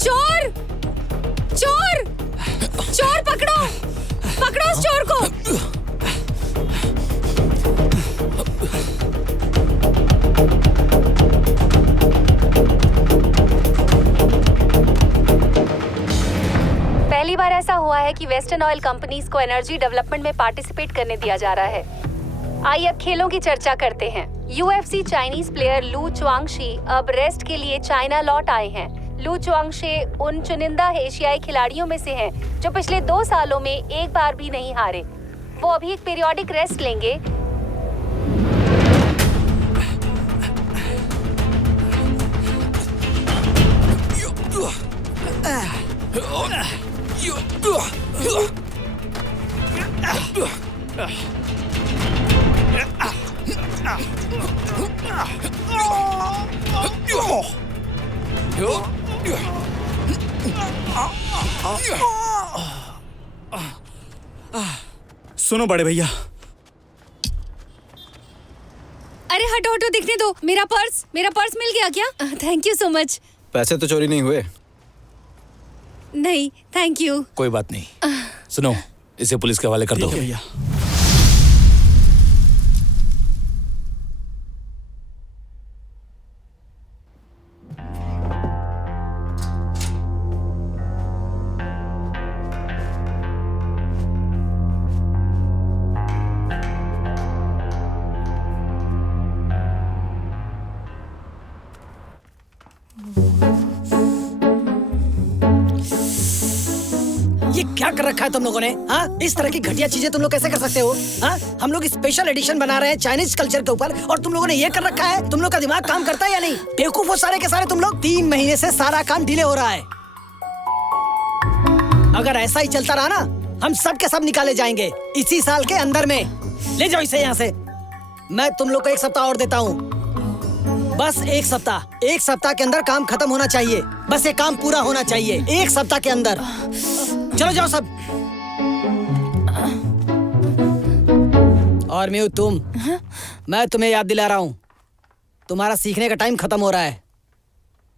चोर! चोर! चोर पकड़ो! पकड़ो उस चोर को! पहली बार ऐसा हुआ है कि वेस्टर्न ऑयल कंपनीज को एनर्जी डेवलपमेंट में पार्टिसिपेट करने दिया जा रहा है। आइए अब खेलों की चर्चा करते हैं। यूएफसी चाइनीज प्लेयर लू चुआंगशी अब रेस्ट के लिए चाइना लौट आए हैं। लू चुआंगशी उन चुनिंदा एशियाई खिलाड़ियों में से हैं जो पिछले 2 सालों में एक बार भी नहीं हारे। वो अभी एक पीरियोडिक रेस्ट लेंगे। सुनो बड़े भैया। अरे हटो हटो, दिखने दो। मेरा पर्स मिल गया क्या? Thank you so much. पैसे तो चोरी नहीं हुए? नहीं, थैंक यू। कोई बात नहीं। सुनो, इसे पुलिस के हवाले कर दो। भैया ये क्या कर रखा है तुम लोगों ने? हाँ, इस तरह की घटिया चीजें तुम लोग कैसे कर सकते हो? हाँ, हम लोग स्पेशल एडिशन बना रहे हैं चाइनीज कल्चर के ऊपर और तुम लोगों ने ये कर रखा है। तुम लोग का दिमाग काम करता है या नहीं? बेवकूफ हो सारे के सारे तुम लोग। 3 महीने से सारा काम डिले हो रहा है। अगर ऐसा ही चलता रहा ना, हम सब के सब निकाले जाएंगे इसी साल के अंदर में। ले जाओ इसे यहाँ से। मैं तुम लोग को 1 सप्ताह और देता हूँ, बस 1 सप्ताह। 1 सप्ताह के अंदर काम खत्म होना चाहिए। बस ये काम पूरा होना चाहिए 1 सप्ताह के अंदर। चलो जाओ सब। और म्यू तुम, मैं तुम्हें याद दिला रहा हूँ, तुम्हारा सीखने का टाइम खत्म हो रहा है।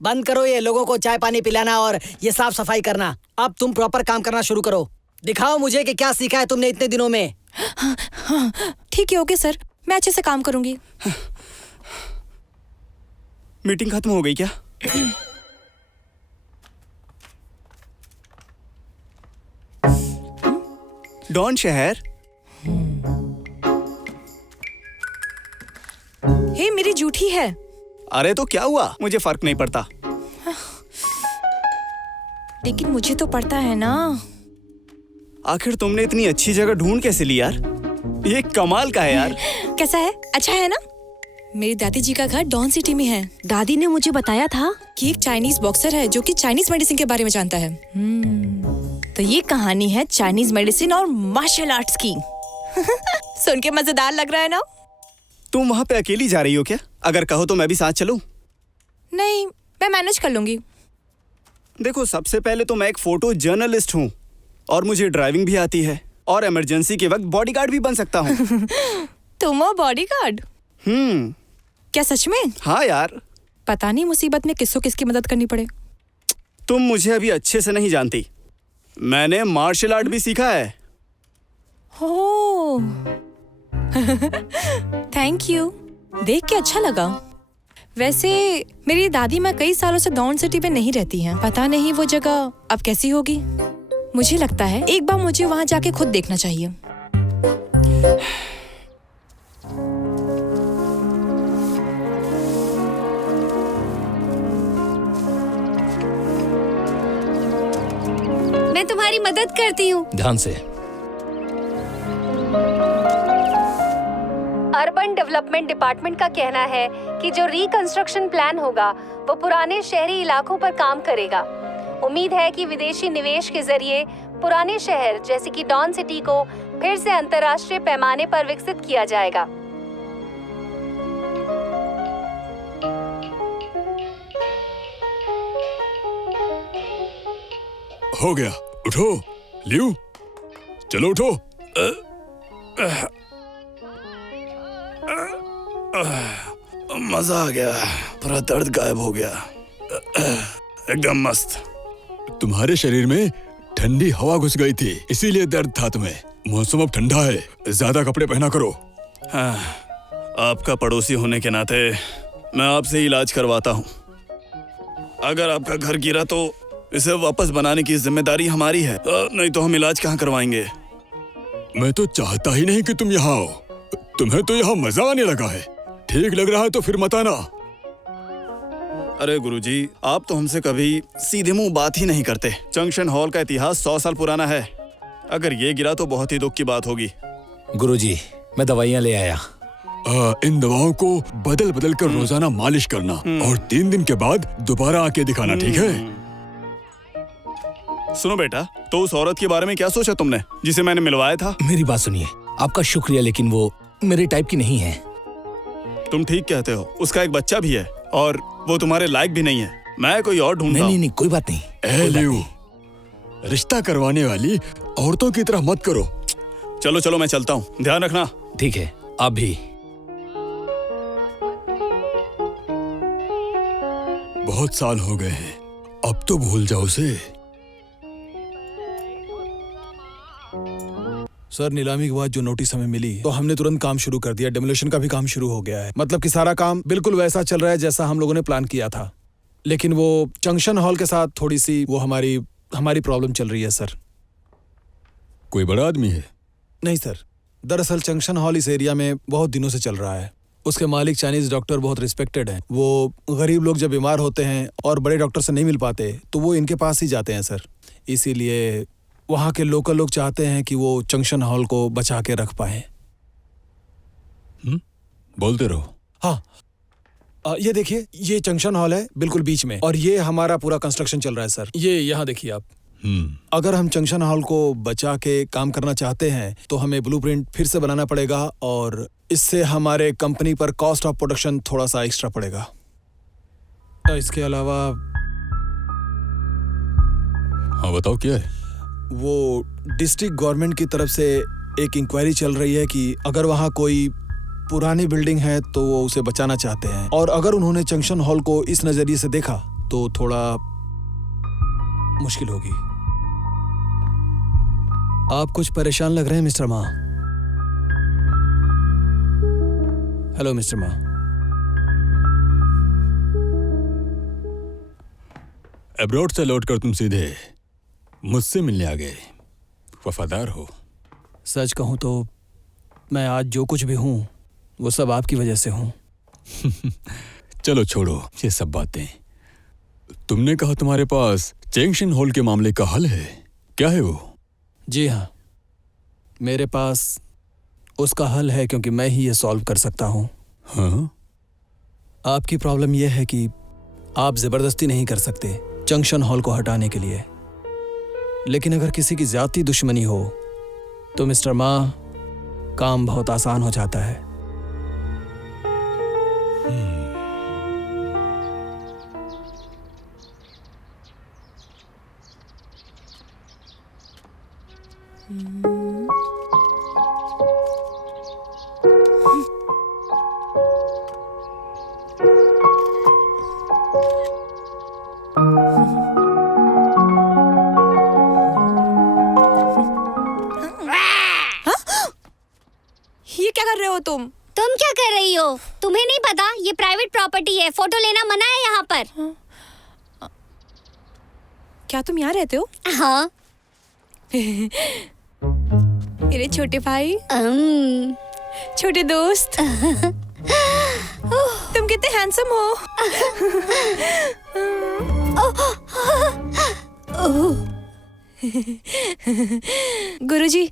बंद करो ये लोगों को चाय पानी पिलाना और ये साफ सफाई करना। अब तुम प्रॉपर काम करना शुरू करो। दिखाओ मुझे कि क्या सीखा है तुमने इतने दिनों में। ठीक है, ओके सर, मैं अच्छे से काम करूंगी। मीटिंग खत्म हो गई क्या? डॉन शहर। हे, मेरी जूठी है। अरे तो क्या हुआ, मुझे फर्क नहीं पड़ता। लेकिन मुझे तो पड़ता है ना। आखिर तुमने इतनी अच्छी जगह ढूंढ कैसे ली यार? ये कमाल का है यार। कैसा है? अच्छा है ना? मेरी दादी जी का घर डॉन सिटी में है। दादी ने मुझे बताया था कि एक चाइनीज बॉक्सर है जो कि चाइनीज मेडिसिन के बारे में जानता है। तो ये कहानी है चाइनीज मेडिसिन और मार्शल आर्ट्स की। सुन के मजेदार लग रहा है ना? तुम वहाँ पे अकेली जा रही हो क्या? अगर कहो तो मैं भी साथ चलूं? नहीं, मैं मैनेज कर लूंगी। देखो, सबसे पहले तो मैं एक फोटो जर्नलिस्ट हूँ और मुझे ड्राइविंग भी आती है और इमरजेंसी के वक्त बॉडीगार्ड भी बन सकता हूँ। तुम हो बॉडीगार्ड? क्या सच में? हाँ यार। पता नहीं मुसीबत में किसको किसकी मदद करनी पड़े। तुम मुझे अभी अच्छे से नहीं जानती। मैंने मार्शल आर्ट भी सीखा है। हो थैंक यू, देख के अच्छा लगा। वैसे मेरी दादी माँ कई सालों से डॉन सिटी में नहीं रहती हैं। पता नहीं वो जगह अब कैसी होगी। मुझे लगता है एक बार मुझे वहाँ जाके खुद देखना चाहिए। मैं तुम्हारी मदद करती हूँ। ध्यान से। अर्बन डेवलपमेंट डिपार्टमेंट का कहना है कि जो रिकंस्ट्रक्शन प्लान होगा वो पुराने शहरी इलाकों पर काम करेगा। उम्मीद है कि विदेशी निवेश के जरिए पुराने शहर जैसे कि डॉन सिटी को फिर से अंतर्राष्ट्रीय पैमाने पर विकसित किया जाएगा। हो गया, उठो लियो, चलो उठो। मजा आ गया, पूरा दर्द गायब हो गया। एकदम मस्त। तुम्हारे शरीर में ठंडी हवा घुस गई थी, इसीलिए दर्द था तुम्हें। मौसम अब ठंडा है, ज्यादा कपड़े पहना करो। हाँ, आपका पड़ोसी होने के नाते मैं आपसे इलाज करवाता हूँ। अगर आपका घर गिरा तो इसे वापस बनाने की जिम्मेदारी हमारी है, नहीं तो हम इलाज कहाँ करवाएंगे। मैं तो चाहता ही नहीं कि तुम यहाँ आओ। तुम्हें तो यहाँ मजा आने लगा है। ठीक लग रहा है तो फिर मत आना। अरे गुरुजी, आप तो हमसे कभी सीधे मुंह बात ही नहीं करते। जंक्शन हॉल का इतिहास 100 साल पुराना है। अगर ये गिरा तो बहुत ही दुख की बात होगी। गुरुजी, मैं दवाइयाँ ले आया। इन दवाओं को बदल बदल कर रोजाना मालिश करना और 3 दिन के बाद दोबारा आके दिखाना, ठीक है? सुनो बेटा, तो उस औरत के बारे में क्या सोचा तुमने जिसे मैंने मिलवाया था? मेरी बात सुनिए, आपका शुक्रिया, लेकिन वो मेरे टाइप की नहीं है। तुम ठीक कहते हो, उसका एक बच्चा भी है और वो तुम्हारे लायक भी नहीं है। मैं कोई और ढूंढता हूँ। नहीं, कोई बात नहीं। ए लियू, रिश्ता करवाने वाली औरतों की तरह मत करो। चलो चलो, मैं चलता हूँ, ध्यान रखना। ठीक है, आप भी। बहुत साल हो गए हैं, अब तो भूल जाओ उसे। सर, नीलामी के बाद जो नोटिस हमें मिली तो हमने तुरंत काम शुरू कर दिया। डेमोलिशन का भी काम शुरू हो गया है। मतलब कि सारा काम बिल्कुल वैसा चल रहा है जैसा हम लोगों ने प्लान किया था। लेकिन वो जंक्शन हॉल के साथ थोड़ी सी वो हमारी प्रॉब्लम चल रही है सर। कोई बड़ा आदमी है? नहीं सर, दरअसल जंक्शन हॉल इस एरिया में बहुत दिनों से चल रहा है। उसके मालिक चाइनीज डॉक्टर बहुत रिस्पेक्टेड हैं। वो गरीब लोग जब बीमार होते हैं और बड़े डॉक्टर से नहीं मिल पाते तो वो इनके पास ही जाते हैं सर। इसीलिए वहाँ के लोकल लोग चाहते हैं कि वो जंक्शन हॉल को बचा के रख पाए। बोलते रहो। हाँ, ये देखिए, ये जंक्शन हॉल है बिल्कुल बीच में, और ये हमारा पूरा कंस्ट्रक्शन चल रहा है सर। ये यहाँ देखिए आप। अगर हम जंक्शन हॉल को बचा के काम करना चाहते हैं तो हमें ब्लूप्रिंट फिर से बनाना पड़ेगा और इससे हमारे कंपनी पर कॉस्ट ऑफ प्रोडक्शन थोड़ा सा एक्स्ट्रा पड़ेगा। इसके अलावा हाँ, बताओ क्या है? वो डिस्ट्रिक्ट गवर्नमेंट की तरफ से एक इंक्वायरी चल रही है कि अगर वहाँ कोई पुरानी बिल्डिंग है तो वो उसे बचाना चाहते हैं, और अगर उन्होंने जंक्शन हॉल को इस नजरिए से देखा तो थोड़ा मुश्किल होगी। आप कुछ परेशान लग रहे हैं मिस्टर मा। हेलो मिस्टर मा। अब्रॉड से लौटकर तुम सीधे मुझसे मिलने आ गए। वफादार हो। सच कहूं तो मैं आज जो कुछ भी हूं वो सब आपकी वजह से हूं। चलो छोड़ो ये सब बातें। तुमने कहा तुम्हारे पास जंक्शन हॉल के मामले का हल है, क्या है वो? जी हाँ, मेरे पास उसका हल है, क्योंकि मैं ही ये सॉल्व कर सकता हूँ। हाँ? आपकी प्रॉब्लम यह है कि आप जबरदस्ती नहीं कर सकते जंक्शन हॉल को हटाने के लिए। लेकिन अगर किसी की ज्यादा दुश्मनी हो तो मिस्टर मा, काम बहुत आसान हो जाता है। ये क्या कर रहे हो तुम? तुम क्या कर रही हो? तुम्हें नहीं पता ये प्राइवेट प्रॉपर्टी है, फोटो लेना मना है यहाँ पर। क्या तुम यहाँ रहते हो? हाँ। मेरे छोटे भाई, छोटे दोस्त, तुम कितने हैंडसम हो। गुरुजी,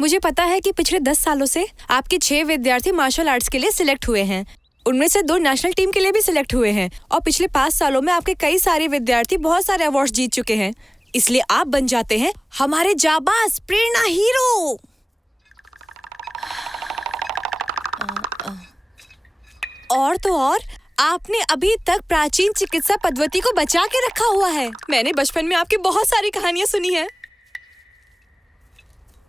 मुझे पता है कि पिछले 10 सालों से आपके 6 विद्यार्थी मार्शल आर्ट्स के लिए सिलेक्ट हुए हैं। उनमें से 2 नेशनल टीम के लिए भी सिलेक्ट हुए हैं, और पिछले 5 सालों में आपके कई सारे विद्यार्थी बहुत सारे अवार्ड्स जीत चुके हैं। इसलिए आप बन जाते हैं हमारे जाबाज प्रेरणा हीरो। और तो और, आपने अभी तक प्राचीन चिकित्सा पद्धति को बचा के रखा हुआ है। मैंने बचपन में आपकी बहुत सारी कहानियां सुनी है।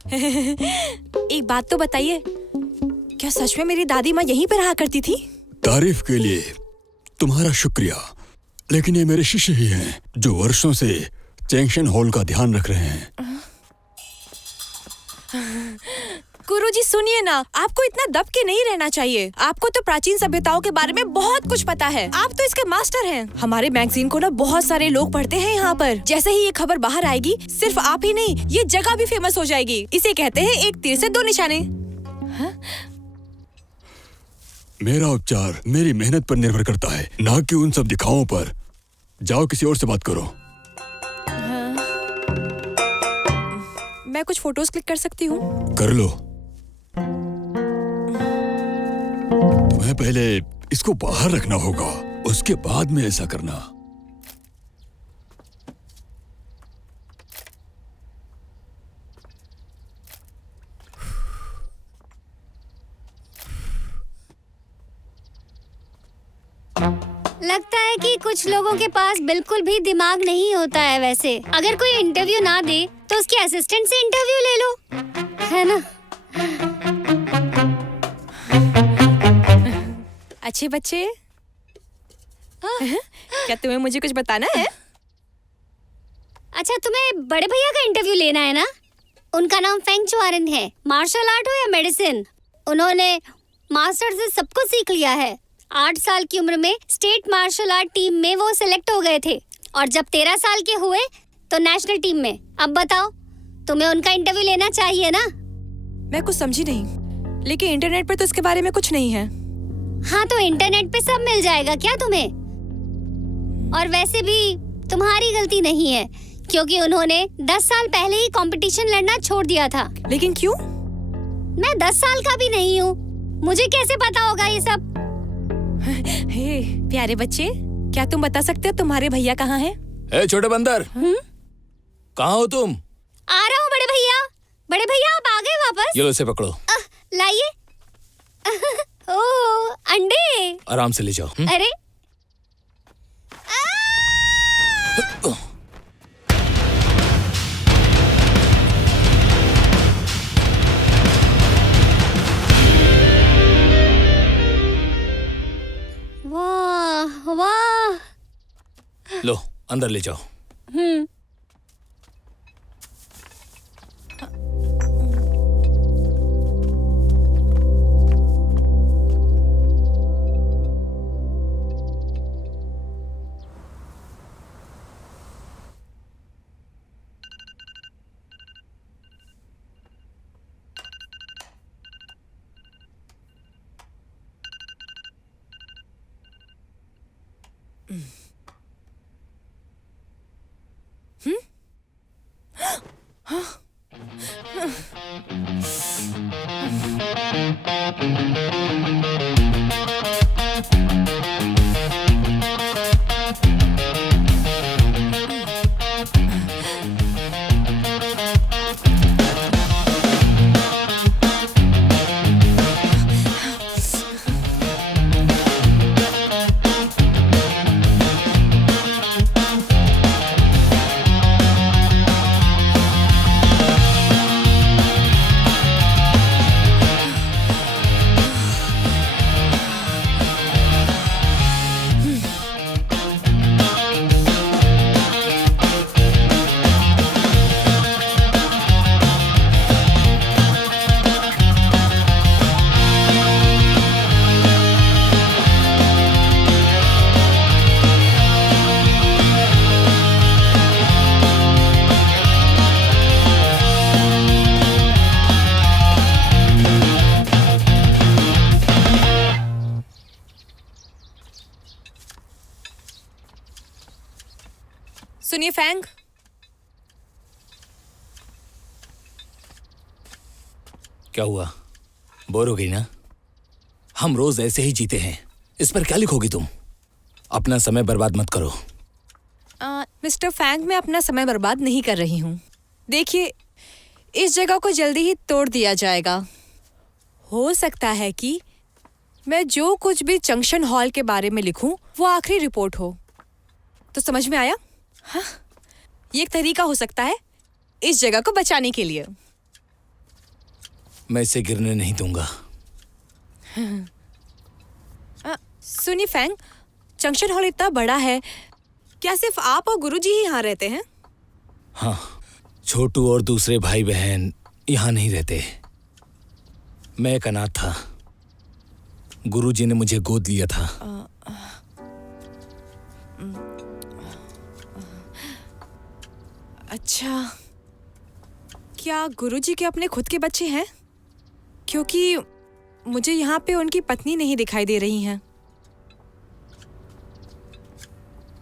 एक बात तो बताइए, क्या सच में मेरी दादी माँ यहीं पे रहा करती थी? तारीफ के लिए तुम्हारा शुक्रिया, लेकिन ये मेरे शिष्य ही हैं जो वर्षों से जंक्शन हॉल का ध्यान रख रहे हैं। गुरुजी सुनिए ना, आपको इतना दब के नहीं रहना चाहिए। आपको तो प्राचीन सभ्यताओं के बारे में बहुत कुछ पता है। आप तो इसके मास्टर हैं। हमारे मैगजीन को ना बहुत सारे लोग पढ़ते हैं यहाँ पर। जैसे ही ये खबर बाहर आएगी, सिर्फ आप ही नहीं, ये जगह भी फेमस हो जाएगी। इसे कहते हैं एक तीर से 2 निशाने। मेरा उपचार मेरी मेहनत पर निर्भर करता है, ना कि उन सब दिखाओं पर। जाओ किसी और से बात करो। मैं कुछ फोटोज क्लिक कर सकती हूँ? कर लो। तुम्हें पहले इसको बाहर रखना होगा, उसके बाद में ऐसा करना। लगता है कि कुछ लोगों के पास बिल्कुल भी दिमाग नहीं होता है। वैसे अगर कोई इंटरव्यू ना दे तो उसके असिस्टेंट से इंटरव्यू ले लो, है ना? अच्छे बच्चे, क्या तुम्हें मुझे कुछ बताना है? अच्छा, तुम्हें बड़े भैया का इंटरव्यू लेना है ना? उनका नाम फेंग चुआरन है। मार्शल आर्ट हो या मेडिसिन, उन्होंने मास्टर से सब कुछ सीख लिया है। 8 साल की उम्र में स्टेट मार्शल आर्ट टीम में वो सिलेक्ट हो गए थे और जब 13 साल के हुए तो नेशनल टीम में। अब बताओ, तुम्हें उनका इंटरव्यू लेना चाहिए ना? मैं कुछ समझी नहीं, लेकिन इंटरनेट पर तो इसके बारे में कुछ नहीं है। हाँ, तो इंटरनेट पे सब मिल जाएगा क्या तुम्हें? और वैसे भी तुम्हारी गलती नहीं है, क्योंकि उन्होंने 10 साल पहले ही कंपटीशन लड़ना छोड़ दिया था। लेकिन क्यों? मैं 10 साल का भी नहीं हूँ, मुझे कैसे पता होगा ये सब? हे प्यारे बच्चे, क्या तुम बता सकते हो तुम्हारे भैया कहाँ हैं? ए छोटे बंदर, कहाँ हो तुम? आ रहा हूँ बड़े भैया। बड़े भैया आप आ गए वापस? ये लो, इसे पकड़ो। लाइए। ओह, अंडे। आराम से ले जाओ। अरे वाह वाह। लो, अंदर ले जाओ। सुनिए फैंग, क्या हुआ? बोर हो गई ना? हम रोज ऐसे ही जीते हैं, इस पर क्या लिखोगी तुम? अपना समय बर्बाद मत करो। मिस्टर फैंग, मैं अपना समय बर्बाद नहीं कर रही हूँ। देखिए, इस जगह को जल्दी ही तोड़ दिया जाएगा। हो सकता है कि मैं जो कुछ भी जंक्शन हॉल के बारे में लिखूं वो आखिरी रिपोर्ट हो। तो समझ में आया? हाँ, ये एक तरीका हो सकता है इस जगह को बचाने के लिए। मैं इसे गिरने नहीं दूंगा। सुनिए फैंग, जंक्शन हॉल इतना बड़ा है, क्या सिर्फ आप और गुरुजी ही यहाँ रहते हैं? हाँ, छोटू और दूसरे भाई बहन यहाँ नहीं रहते। मैं एक अनाथ था। गुरुजी ने मुझे गोद लिया था। अच्छा, क्या गुरुजी के अपने खुद के बच्चे हैं? क्योंकि मुझे यहाँ पे उनकी पत्नी नहीं दिखाई दे रही हैं।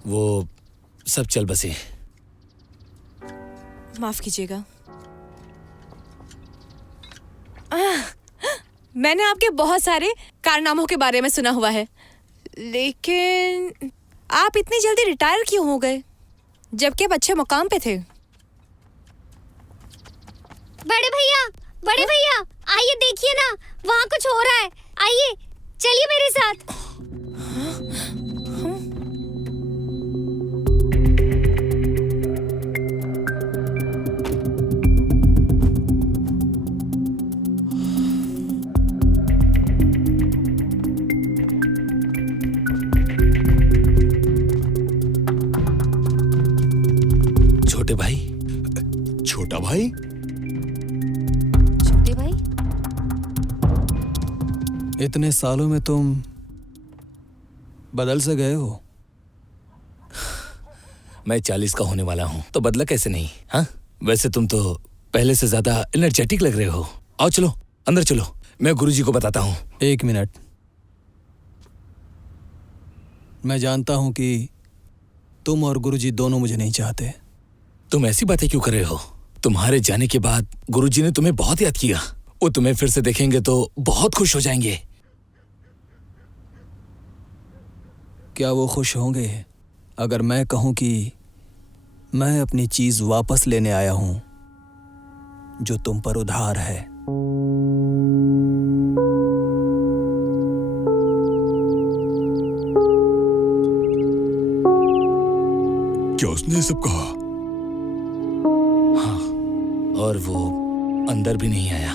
वो सब चल बसे। माफ कीजिएगा। मैंने आपके बहुत सारे कारनामों के बारे में सुना हुआ है, लेकिन आप इतनी जल्दी रिटायर क्यों हो गए जबकि आप अच्छे मुकाम पे थे? बड़े भैया, आइए देखिए ना, वहाँ कुछ हो रहा है। आइए, चलिए मेरे साथ। छोटे भाई। छोटा भाई? छोटे भाई? इतने सालों में तुम बदल से गए हो। मैं 40 का होने वाला हूँ, तो बदला कैसे नहीं? हाँ, वैसे तुम तो पहले से ज्यादा एनर्जेटिक लग रहे हो। आओ चलो, अंदर चलो, मैं गुरुजी को बताता हूँ। 1 मिनट। मैं जानता हूं कि तुम और गुरुजी दोनों मुझे नहीं चाहते। तुम ऐसी बातें क्यों कर रहे हो? तुम्हारे जाने के बाद गुरुजी ने तुम्हें बहुत याद किया। वो तुम्हें फिर से देखेंगे तो बहुत खुश हो जाएंगे। क्या वो खुश होंगे अगर मैं कहूं कि मैं अपनी चीज वापस लेने आया हूं जो तुम पर उधार है? क्या उसने ये सब कहा? हाँ, और वो अंदर भी नहीं आया।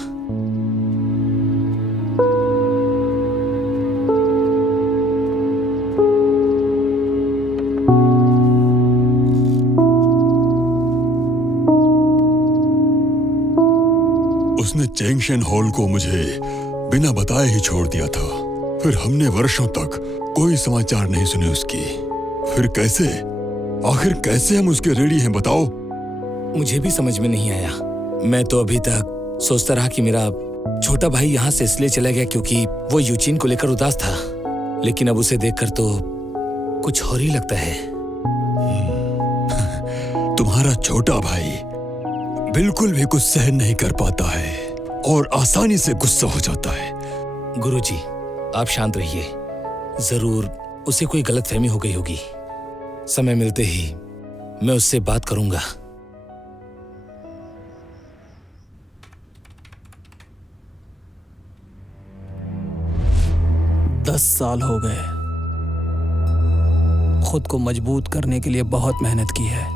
उसने चेंगशन हॉल को मुझे बिना बताए ही छोड़ दिया था। फिर हमने वर्षों तक कोई समाचार नहीं सुने उसकी। फिर कैसे, आखिर कैसे हम उसके रेडी हैं, बताओ? मुझे भी समझ में नहीं आया। मैं तो अभी तक सोचता रहा कि मेरा छोटा भाई यहाँ से इसलिए चला गया क्योंकि वो यूचीन को लेकर उदास था, लेकिन अब उसे देखकर तो कुछ और ही लगता है। तुम्हारा छोटा भाई बिल्कुल भी कुछ सहन नहीं कर पाता है और आसानी से गुस्सा हो जाता है। गुरुजी, आप शांत रहिए। जरूर उसे कोई गलतफहमी हो गई होगी। समय मिलते ही मैं उससे बात करूंगा। दस साल हो गए। खुद को मजबूत करने के लिए बहुत मेहनत की है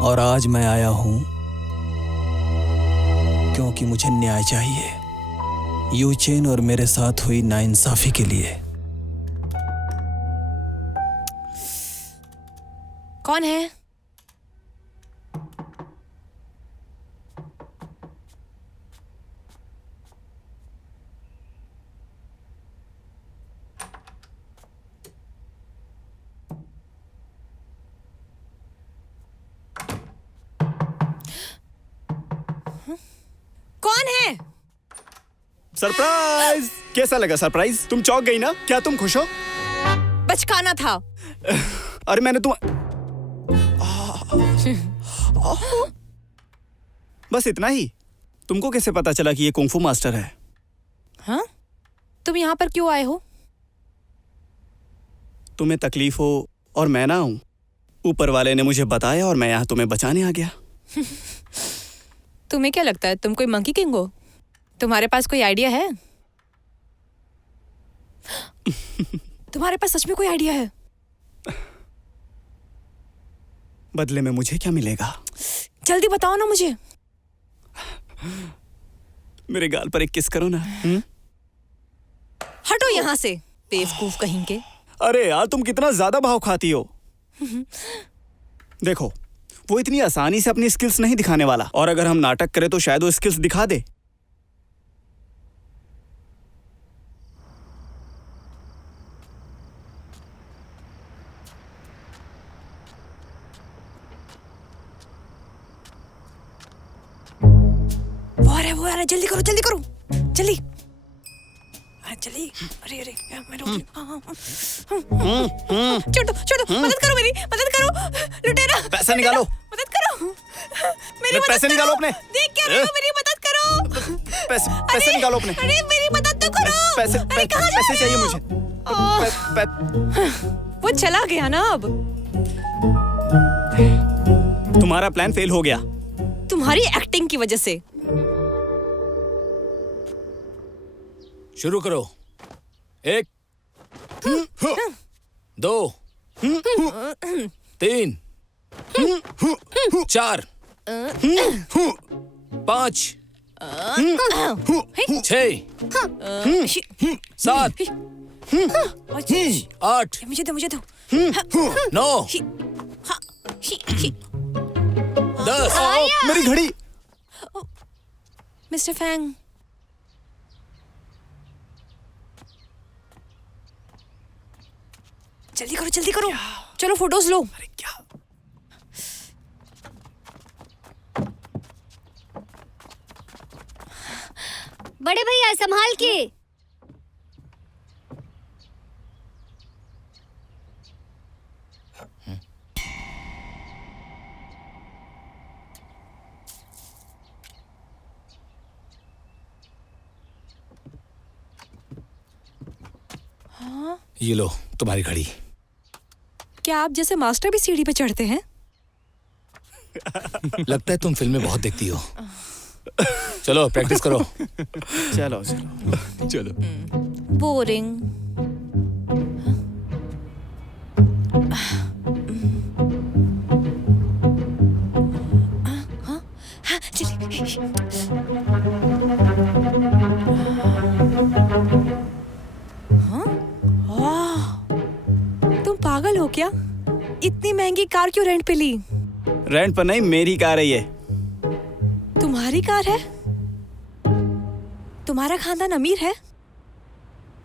और आज मैं आया हूं क्योंकि मुझे न्याय चाहिए, यूचेन और मेरे साथ हुई नाइंसाफी के लिए। कौन है? कौन है? सरप्राइज! कैसा लगा सरप्राइज? तुम चौंक गई ना? क्या तुम खुश हो? बचकाना था। अरे मैंने तुम बस इतना ही। तुमको कैसे पता चला कि ये कुंफू मास्टर है? हाँ? तुम यहाँ पर क्यों आए हो? तुम्हें तकलीफ हो और मैं ना आऊं, ऊपर वाले ने मुझे बताया और मैं यहाँ तुम्हें बचाने आ गया। तुम्हें क्या लगता है तुम कोई मंकी किंग हो? तुम्हारे पास कोई आइडिया है? तुम्हारे पास सच में कोई आइडिया है? बदले में मुझे क्या मिलेगा? जल्दी बताओ ना मुझे। मेरे गाल पर एक किस करो ना। हटो यहाँ से, बेवकूफ कहीं के। अरे यार, तुम कितना ज्यादा भाव खाती हो। देखो, वो इतनी आसानी से अपनी स्किल्स नहीं दिखाने वाला, और अगर हम नाटक करें तो शायद वो स्किल्स दिखा दे। वो आ रहा है, जल्दी करो जल्दी। चलिए, अरे मैं रोक रही हूँ। छोड़ो, मदद करो मेरी, मदद करो लुटेरा। पैसा निकालो, मदद करो मेरी, पैसे निकालो अपने। देख क्या रहे हो, मेरी मदद करो। पैसे निकालो अपने। अरे मेरी मदद तो करो। पैसे चाहिए मुझे। वो चला गया ना अब। तुम्हारा प्लान फेल हो गया तुम्हारी एक्टिंग की वजह से। शुरू करो। 1 2 3 4 5 6 7 8 मुझे दो 9 10। मेरी घड़ी। मिस्टर फैंग, जल्दी करो। चलो फोटोज लो। अरे क्या? बड़े भैया संभाल के। ये लो तुम्हारी घड़ी। क्या आप जैसे मास्टर भी सीढ़ी पे चढ़ते हैं? लगता है तुम फिल्में बहुत देखती हो। चलो प्रैक्टिस करो। चलो। बोरिंग। तुम पागल हो क्या? इतनी महंगी कार क्यों रेंट पे ली? रेंट पर नहीं, मेरी कार है ये। तुम्हारी कार है? तुम्हारा खानदान अमीर है?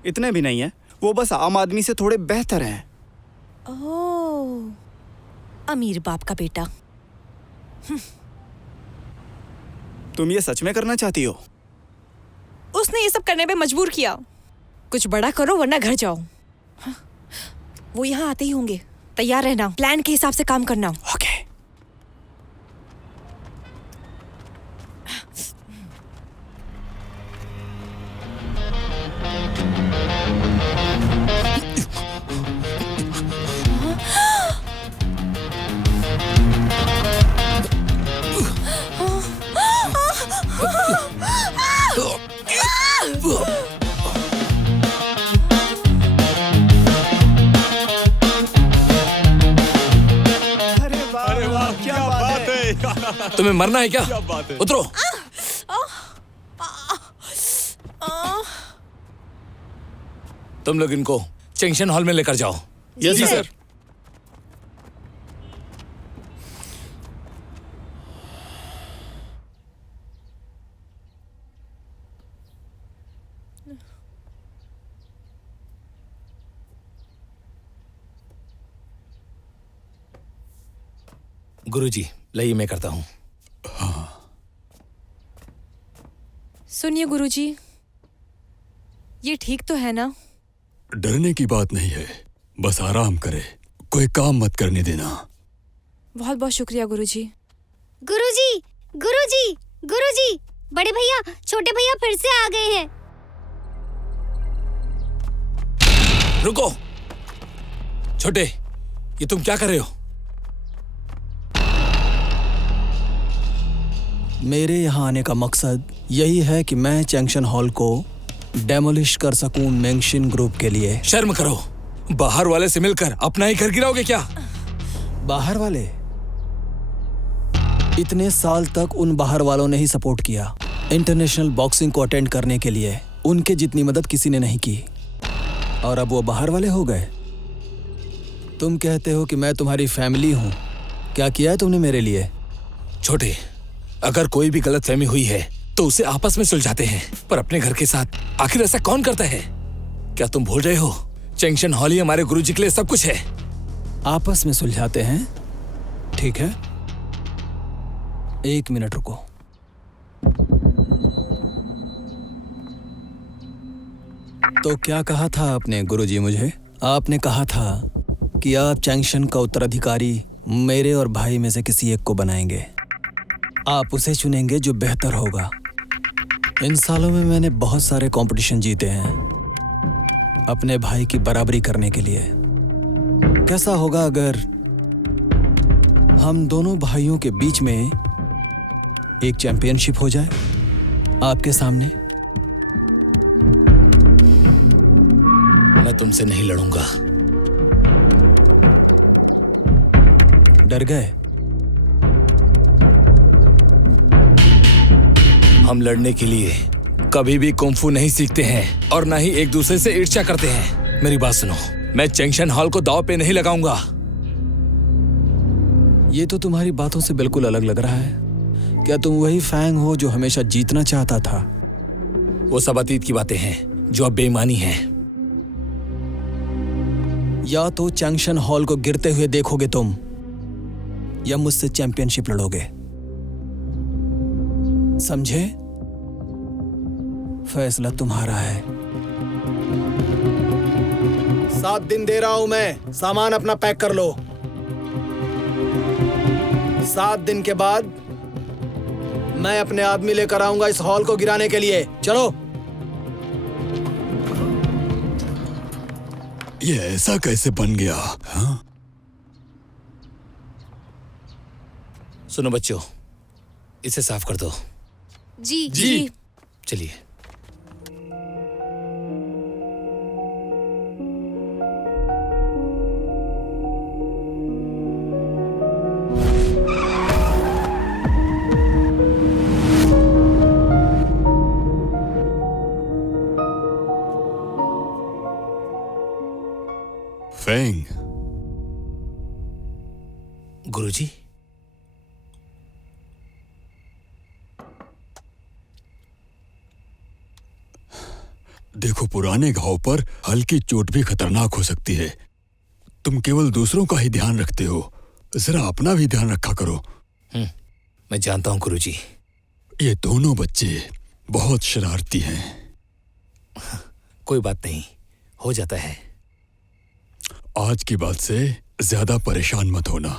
इतने भी नहीं है, वो बस आम आदमी से थोड़े बेहतर हैं। ओह, अमीर बाप का बेटा। तुम ये सच में करना चाहती हो? उसने ये सब करने पे मजबूर किया। कुछ बड़ा करो वरना घर जाओ। वो यहाँ आते ही होंगे, तैयार रहना, प्लान के हिसाब से काम करना। ओके। तुम्हें मरना है क्या? उतरो। तुम लोग इनको जंक्शन हॉल में लेकर जाओ। जी सर। गुरुजी, लाइए मैं करता हूँ। सुनिए गुरुजी, ये ठीक तो है ना? डरने की बात नहीं है, बस आराम करे, कोई काम मत करने देना। बहुत बहुत शुक्रिया गुरुजी। गुरुजी, गुरुजी, गुरुजी, बड़े भैया, छोटे भैया फिर से आ गए हैं। रुको। छोटे, ये तुम क्या कर रहे हो? मेरे यहाँ आने का मकसद यही है कि मैं जंक्शन हॉल को डेमोलिश कर सकूं मेंगशिन ग्रुप के लिए। शर्म करो, बाहर वाले से मिलकर अपना ही घर गिराओगे क्या? बाहर वाले? इतने साल तक उन बाहर वालों ने ही सपोर्ट किया। इंटरनेशनल बॉक्सिंग को अटेंड करने के लिए उनके जितनी मदद किसी ने नहीं की, और अब वो बाहर वाले हो गए। तुम कहते हो कि मैं तुम्हारी फैमिली हूं, क्या किया है तुमने मेरे लिए? छोटे, अगर कोई भी गलतफहमी हुई है तो उसे आपस में सुलझाते हैं, पर अपने घर के साथ आखिर ऐसा कौन करता है? क्या तुम भूल रहे हो? जंक्शन हॉल ही हमारे गुरुजी के लिए सब कुछ है। आपस में सुलझाते हैं? ठीक है, 1 मिनट रुको। तो क्या कहा था आपने गुरुजी मुझे? आपने कहा था कि आप जंक्शन का उत्तराधिकारी मेरे और भाई में से किसी एक को बनाएंगे। आप उसे चुनेंगे जो बेहतर होगा। इन सालों में मैंने बहुत सारे कंपटीशन जीते हैं अपने भाई की बराबरी करने के लिए। कैसा होगा अगर हम दोनों भाइयों के बीच में एक चैंपियनशिप हो जाए आपके सामने? मैं तुमसे नहीं लड़ूंगा। डर गए? हम लड़ने के लिए कभी भी कुंफू नहीं सीखते हैं और ना ही एक दूसरे से ईर्ष्या करते हैं। मेरी बात सुनो, मैं जंक्शन हॉल को दांव पे नहीं लगाऊंगा। ये तो तुम्हारी बातों से बिल्कुल अलग लग रहा है। क्या तुम वही फैंग हो जो हमेशा जीतना चाहता था? वो सब अतीत की बातें हैं जो अब बेईमानी है। या तो जंक्शन हॉल को गिरते हुए देखोगे तुम, या मुझसे चैंपियनशिप लड़ोगे। समझे? फैसला तुम्हारा है। 7 दिन दे रहा हूं मैं, सामान अपना पैक कर लो। 7 दिन के बाद मैं अपने आदमी लेकर आऊंगा इस हॉल को गिराने के लिए। चलो। ये ऐसा कैसे बन गया? हाँ? सुनो बच्चों, इसे साफ कर दो। जी। चलिए। फैंग, गुरुजी, देखो, पुराने घाव पर हल्की चोट भी खतरनाक हो सकती है। तुम केवल दूसरों का ही ध्यान रखते हो, जरा अपना भी ध्यान रखा करो। मैं जानता हूं गुरुजी। ये दोनों बच्चे बहुत शरारती हैं। कोई बात नहीं, हो जाता है। आज की बात से ज्यादा परेशान मत होना।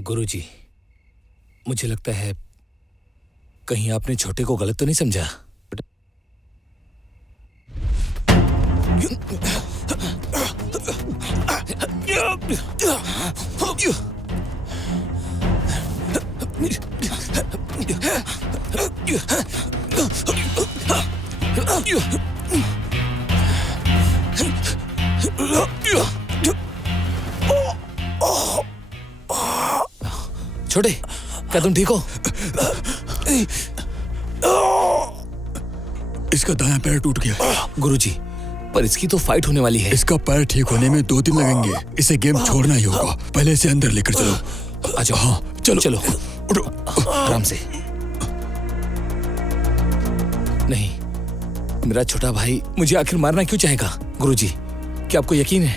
गुरुजी, मुझे लगता है कहीं आपने छोटे को गलत तो नहीं समझा? छोटे, क्या तुम ठीक हो? इसका दायां पैर टूट गया। गुरुजी, पर इसकी तो फाइट होने वाली है। इसका पैर ठीक होने में 2 दिन लगेंगे। इसे गेम छोड़ना ही होगा। पहले इसे अंदर लेकर चलो। आ जाओ। हाँ, चलो चलो। उठो। आराम से। नहीं, मेरा छोटा भाई मुझे आखिर मारना क्यों चाहेगा? गुरुजी, क्या आपको यकीन है?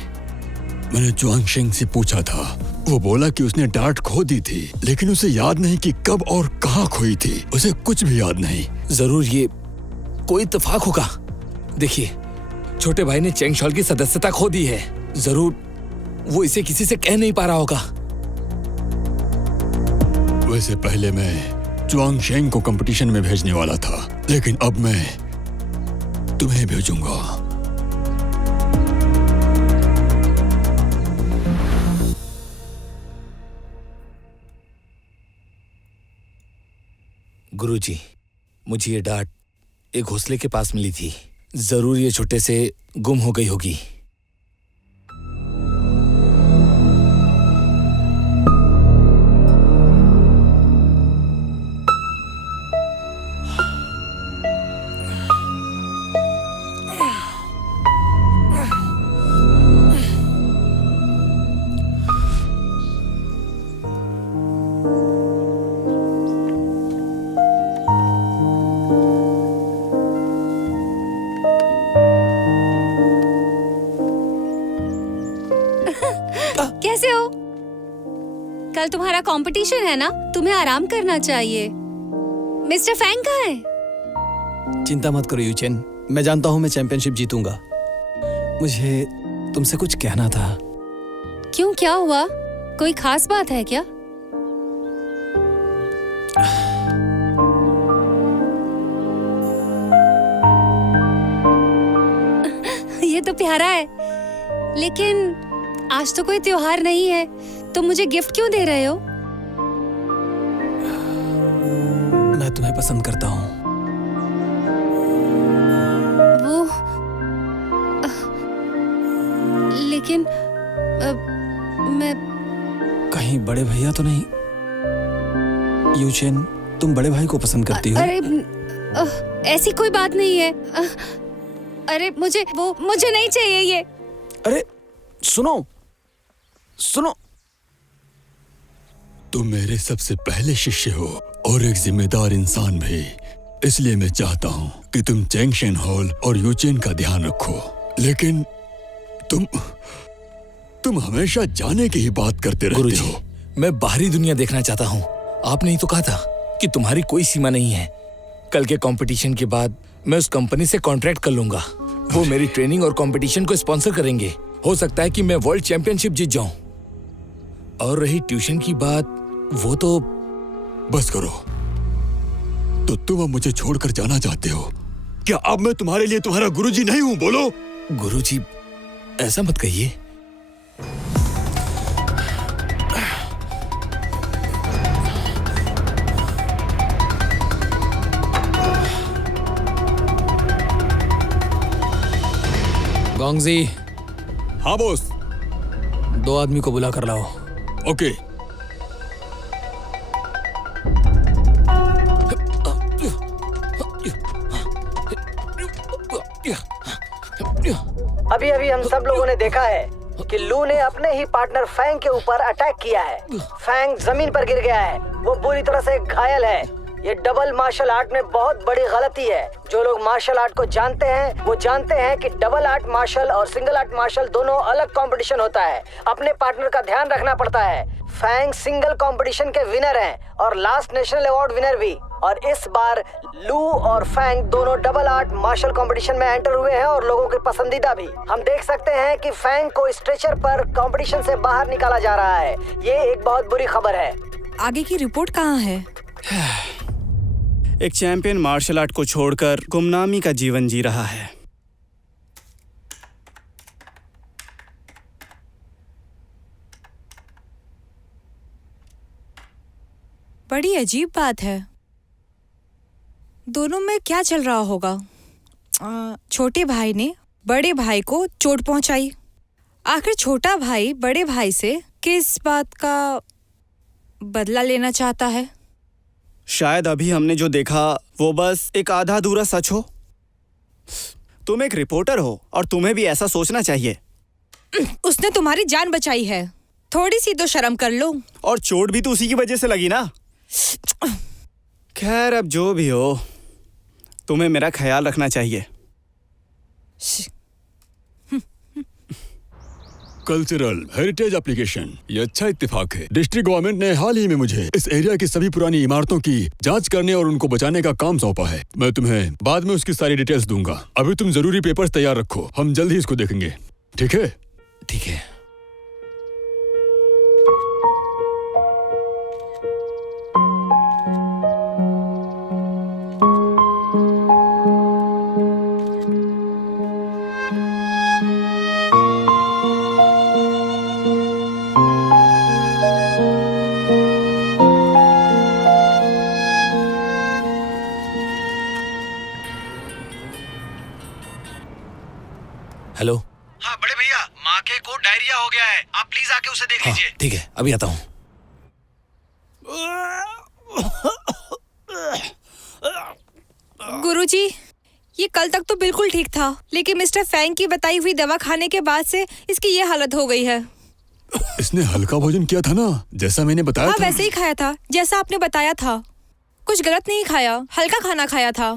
मैंने जुआंगशेंग से पूछा था, वो बोला कि उसने डार्ट खो दी थी, लेकिन उसे याद नहीं कि कब और कहाँ खोई थी। उसे कुछ भी याद नहीं। जरूर ये कोई इत्तेफाक होगा। देखिए, छोटे भाई ने चेंग शॉल की सदस्यता खो दी है। जरूर वो इसे किसी से कह नहीं पा रहा होगा। वैसे पहले मैं जुआंगशेंग को कंपटीशन में भेजने वाला था, लेकिन अब मैं तुम्हें भेजूंगा। गुरुजी, मुझे ये डांट एक घोंसले के पास मिली थी। जरूर ये छोटे से गुम हो गई होगी। कैसे हो? कल तुम्हारा कंपटीशन है ना, तुम्हें आराम करना चाहिए। मिस्टर फैंग कहाँ है? चिंता मत करो यूचेन, मैं जानता हूँ मैं चैंपियनशिप जीतूंगा। मुझे तुमसे कुछ कहना था। क्यों, क्या हुआ? कोई खास बात है क्या? ये तो प्यारा है, लेकिन आज तो कोई त्योहार नहीं है, तुम मुझे गिफ्ट क्यों दे रहे हो? मैं तुम्हें पसंद करता हूँ। वो लेकिन मैं कहीं बड़े भैया तो नहीं? यूचेन, तुम बड़े भाई को पसंद करती हो? अरे ऐसी कोई बात नहीं है। अरे मुझे नहीं चाहिए ये। अरे सुनो सुनो, तुम मेरे सबसे पहले शिष्य हो और एक जिम्मेदार इंसान भी, इसलिए मैं चाहता हूँ कि तुम चैंगशेन हॉल और यूचेन का ध्यान रखो। लेकिन तुम हमेशा जाने की ही बात करते रहते गुरुजी, हो। मैं बाहरी दुनिया देखना चाहता हूँ। आपने ही तो कहा था कि तुम्हारी कोई सीमा नहीं है। कल के कंपटीशन के बाद मैं उस कंपनी से कॉन्ट्रैक्ट कर लूंगा। वो मेरी ट्रेनिंग और कंपटीशन को स्पॉन्सर करेंगे। हो सकता है कि मैं वर्ल्ड चैंपियनशिप जीत जाऊं। और रही ट्यूशन की बात, वो तो बस करो। तो तुम अब मुझे छोड़कर जाना चाहते हो? क्या अब मैं तुम्हारे लिए तुम्हारा गुरुजी नहीं हूँ? बोलो। गुरुजी, ऐसा मत कहिए। गोंगजी, हाँ बॉस। 2 आदमी को बुला कर लाओ। ओके। अभी अभी हम सब लोगों ने देखा है कि लू ने अपने ही पार्टनर फैंग के ऊपर अटैक किया है। फैंग जमीन पर गिर गया है, वो बुरी तरह से घायल है। ये डबल मार्शल आर्ट में बहुत बड़ी गलती है। जो लोग मार्शल आर्ट को जानते हैं वो जानते हैं कि डबल आर्ट मार्शल और सिंगल आर्ट मार्शल दोनों अलग कंपटीशन होता है। अपने पार्टनर का ध्यान रखना पड़ता है। फैंग सिंगल कंपटीशन के विनर हैं और लास्ट नेशनल अवार्ड विनर भी। और इस बार लू और फैंग दोनों डबल आर्ट मार्शल कंपटीशन में एंटर हुए हैं और लोगों के पसंदीदा भी। हम देख सकते हैं कि फैंग को स्ट्रेचर पर कंपटीशन से बाहर निकाला जा रहा है। ये एक बहुत बुरी खबर है। आगे की रिपोर्ट कहाँ है? एक चैंपियन मार्शल आर्ट को छोड़कर गुमनामी का जीवन जी रहा है। बड़ी अजीब बात है। दोनों में क्या चल रहा होगा? छोटे भाई ने बड़े भाई को चोट पहुंचाई। आखिर छोटा भाई बड़े भाई से किस बात का बदला लेना चाहता है? शायद अभी हमने जो देखा वो बस एक आधा अधूरा सच हो। तुम एक रिपोर्टर हो और तुम्हें भी ऐसा सोचना चाहिए। उसने तुम्हारी जान बचाई है, थोड़ी सी तो शर्म कर लो। और चोट भी तो उसी की वजह से लगी ना। खैर, अब जो भी हो, तुम्हें मेरा ख्याल रखना चाहिए। कल्चरल हेरिटेज एप्लीकेशन, ये अच्छा इत्तेफाक है। डिस्ट्रिक्ट गवर्नमेंट ने हाल ही में मुझे इस एरिया की सभी पुरानी इमारतों की जांच करने और उनको बचाने का काम सौंपा है। मैं तुम्हें बाद में उसकी सारी डिटेल्स दूंगा। अभी तुम जरूरी पेपर्स तैयार रखो, हम जल्द ही इसको देखेंगे। ठीक है? ठीक है। हेलो। हाँ बड़े भैया, माँ के को डायरिया हो गया है, आप प्लीज आके उसे देख लीजिए। ठीक है, अभी आता हूँ। गुरुजी, ये कल तक तो बिल्कुल ठीक था, लेकिन मिस्टर फैंग की बताई हुई दवा खाने के बाद से इसकी ये हालत हो गई है। इसने हल्का भोजन किया था ना, जैसा मैंने बताया हाँ, था। वैसे ही खाया था जैसा आपने बताया था। कुछ गलत नहीं खाया, हल्का खाना खाया था।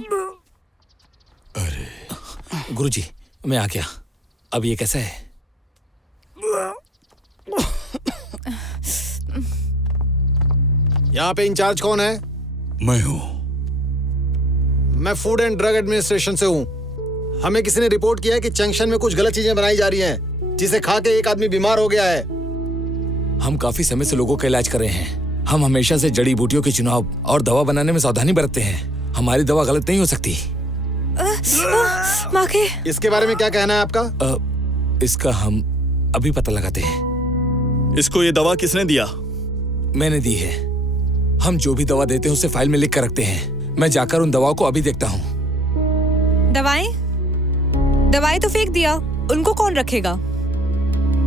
अरे गुरुजी, मैं आ गया। अब ये कैसा है? यहाँ पे इंचार्ज कौन है? मैं हूँ। मैं फूड एंड ड्रग एडमिनिस्ट्रेशन से हूँ। हमें किसी ने रिपोर्ट किया है कि जंक्शन में कुछ गलत चीजें बनाई जा रही हैं, जिसे खा के एक आदमी बीमार हो गया है। हम काफी समय से लोगों का इलाज कर रहे हैं। हम हमेशा से जड़ी बूटियों के चुनाव और दवा बनाने में सावधानी बरतते हैं। हमारी दवा गलत नहीं हो सकती। माके, इसके बारे में क्या कहना है आपका? इसका हम अभी पता लगाते हैं। इसको ये दवा किसने दिया? मैंने दी है। हम जो भी दवा देते हैं उसे फाइल में लिख कर रखते हैं। मैं जाकर उन दवाओं को अभी देखता हूँ। दवाई तो फेंक दिया, उनको कौन रखेगा?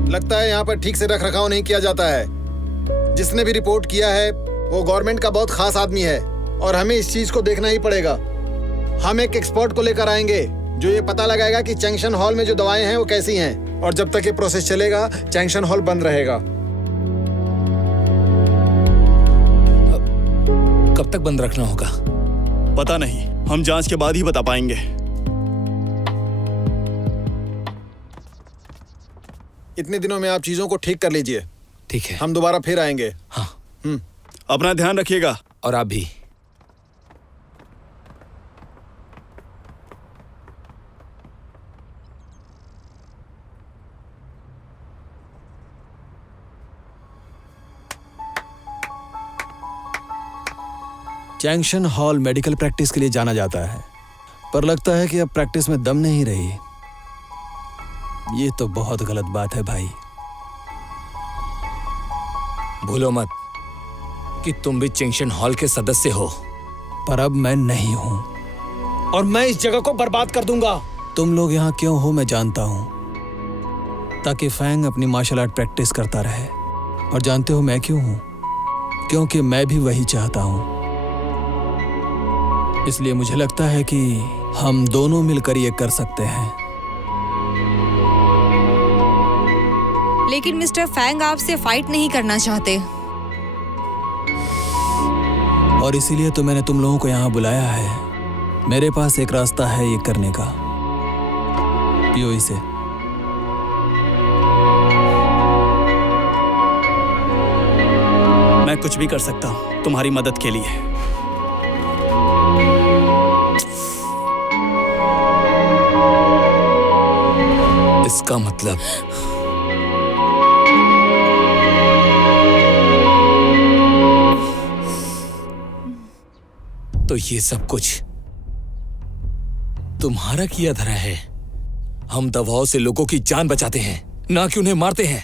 लगता है यहाँ पर ठीक से रख रखाव नहीं किया जाता है। जिसने भी रिपोर्ट किया है वो गवर्नमेंट का बहुत खास आदमी है और हमें इस चीज को देखना ही पड़ेगा। हम एक एक्सपर्ट को लेकर आएंगे जो ये पता लगाएगा कि जंक्शन हॉल में जो दवाएं हैं वो कैसी हैं, और जब तक ये प्रोसेस चलेगा जंक्शन हॉल बंद रहेगा। कब तक बंद रखना होगा? पता नहीं, हम जांच के बाद ही बता पाएंगे। इतने दिनों में आप चीजों को ठीक कर लीजिए। ठीक है। हम दोबारा फिर आएंगे। हाँ। अपना ध्यान रखिएगा। और आप भी। जंक्शन हॉल मेडिकल प्रैक्टिस के लिए जाना जाता है, पर लगता है कि अब प्रैक्टिस में दम नहीं रही। ये तो बहुत गलत बात है भाई। भूलो मत कि तुम भी जंक्शन हॉल के सदस्य हो। पर अब मैं नहीं हूं और मैं इस जगह को बर्बाद कर दूंगा। तुम लोग यहाँ क्यों हो मैं जानता हूं, ताकि फैंग अपनी मार्शल आर्ट प्रैक्टिस करता रहे। और जानते हो मैं क्यों हूं? क्योंकि मैं भी वही चाहता हूं। इसलिए मुझे लगता है कि हम दोनों मिलकर ये कर सकते हैं। लेकिन मिस्टर फैंग आपसे फाइट नहीं करना चाहते। और इसीलिए तो मैंने तुम लोगों को यहाँ बुलाया है। मेरे पास एक रास्ता है ये करने का। पियो इसे। मैं कुछ भी कर सकता हूँ तुम्हारी मदद के लिए। इसका मतलब तो ये सब कुछ तुम्हारा किया धरा है। हम दवाओं से लोगों की जान बचाते हैं, ना कि उन्हें मारते हैं।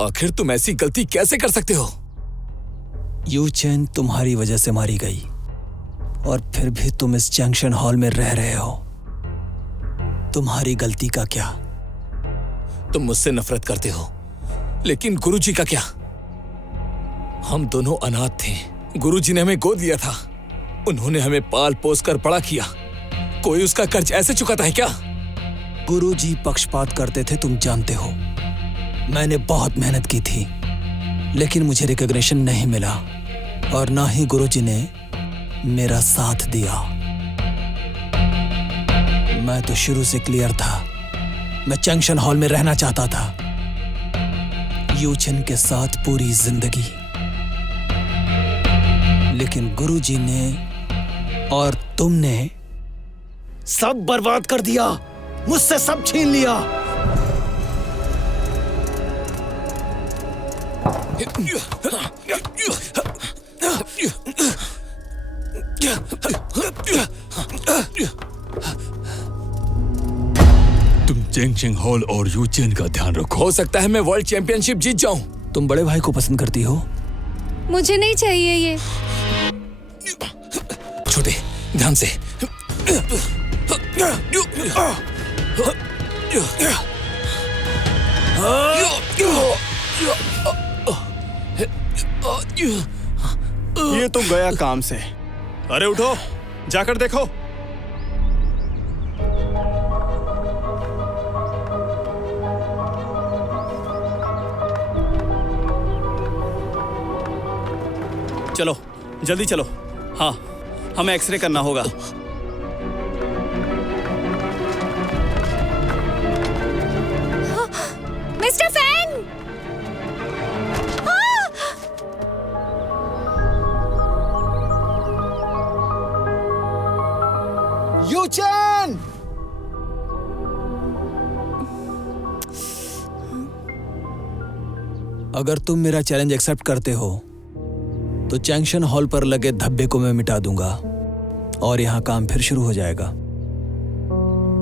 आखिर तुम ऐसी गलती कैसे कर सकते हो? यू चेन तुम्हारी वजह से मारी गई और फिर भी तुम इस जंक्शन हॉल में रह रहे हो। तुम्हारी गलती का क्या? तुम मुझसे नफरत करते हो, लेकिन गुरुजी का क्या? हम दोनों अनाथ थे। गुरुजी ने हमें गोद लिया था। उन्होंने हमें पाल पोस कर बड़ा किया। कोई उसका कर्ज ऐसे चुकाता है क्या? गुरुजी पक्षपात करते थे, तुम जानते हो। मैंने बहुत मेहनत की थी, लेकिन मुझे रिकॉग्निशन नहीं मिला और ना ही गुरुजी ने मेरा साथ दिया। मैं तो शुरू से क्लियर था। मैं जंक्शन हॉल में रहना चाहता था, यूचेन के साथ पूरी जिंदगी। लेकिन गुरुजी ने और तुमने सब बर्बाद कर दिया, मुझसे सब छीन लिया। तुम जंक्शन हॉल और यूचेन का ध्यान रखो। हो सकता है मैं वर्ल्ड चैंपियनशिप जीत जाऊं। तुम बड़े भाई को पसंद करती हो? मुझे नहीं चाहिए ये। छोटे, ध्यान से। ये तो गया काम से। अरे उठो, जाकर देखो। चलो जल्दी चलो। हाँ, हमें एक्सरे करना होगा। Mister Fang! अगर तुम मेरा चैलेंज एक्सेप्ट करते हो तो जंक्शन हॉल पर लगे धब्बे को मैं मिटा दूंगा और यहाँ काम फिर शुरू हो जाएगा।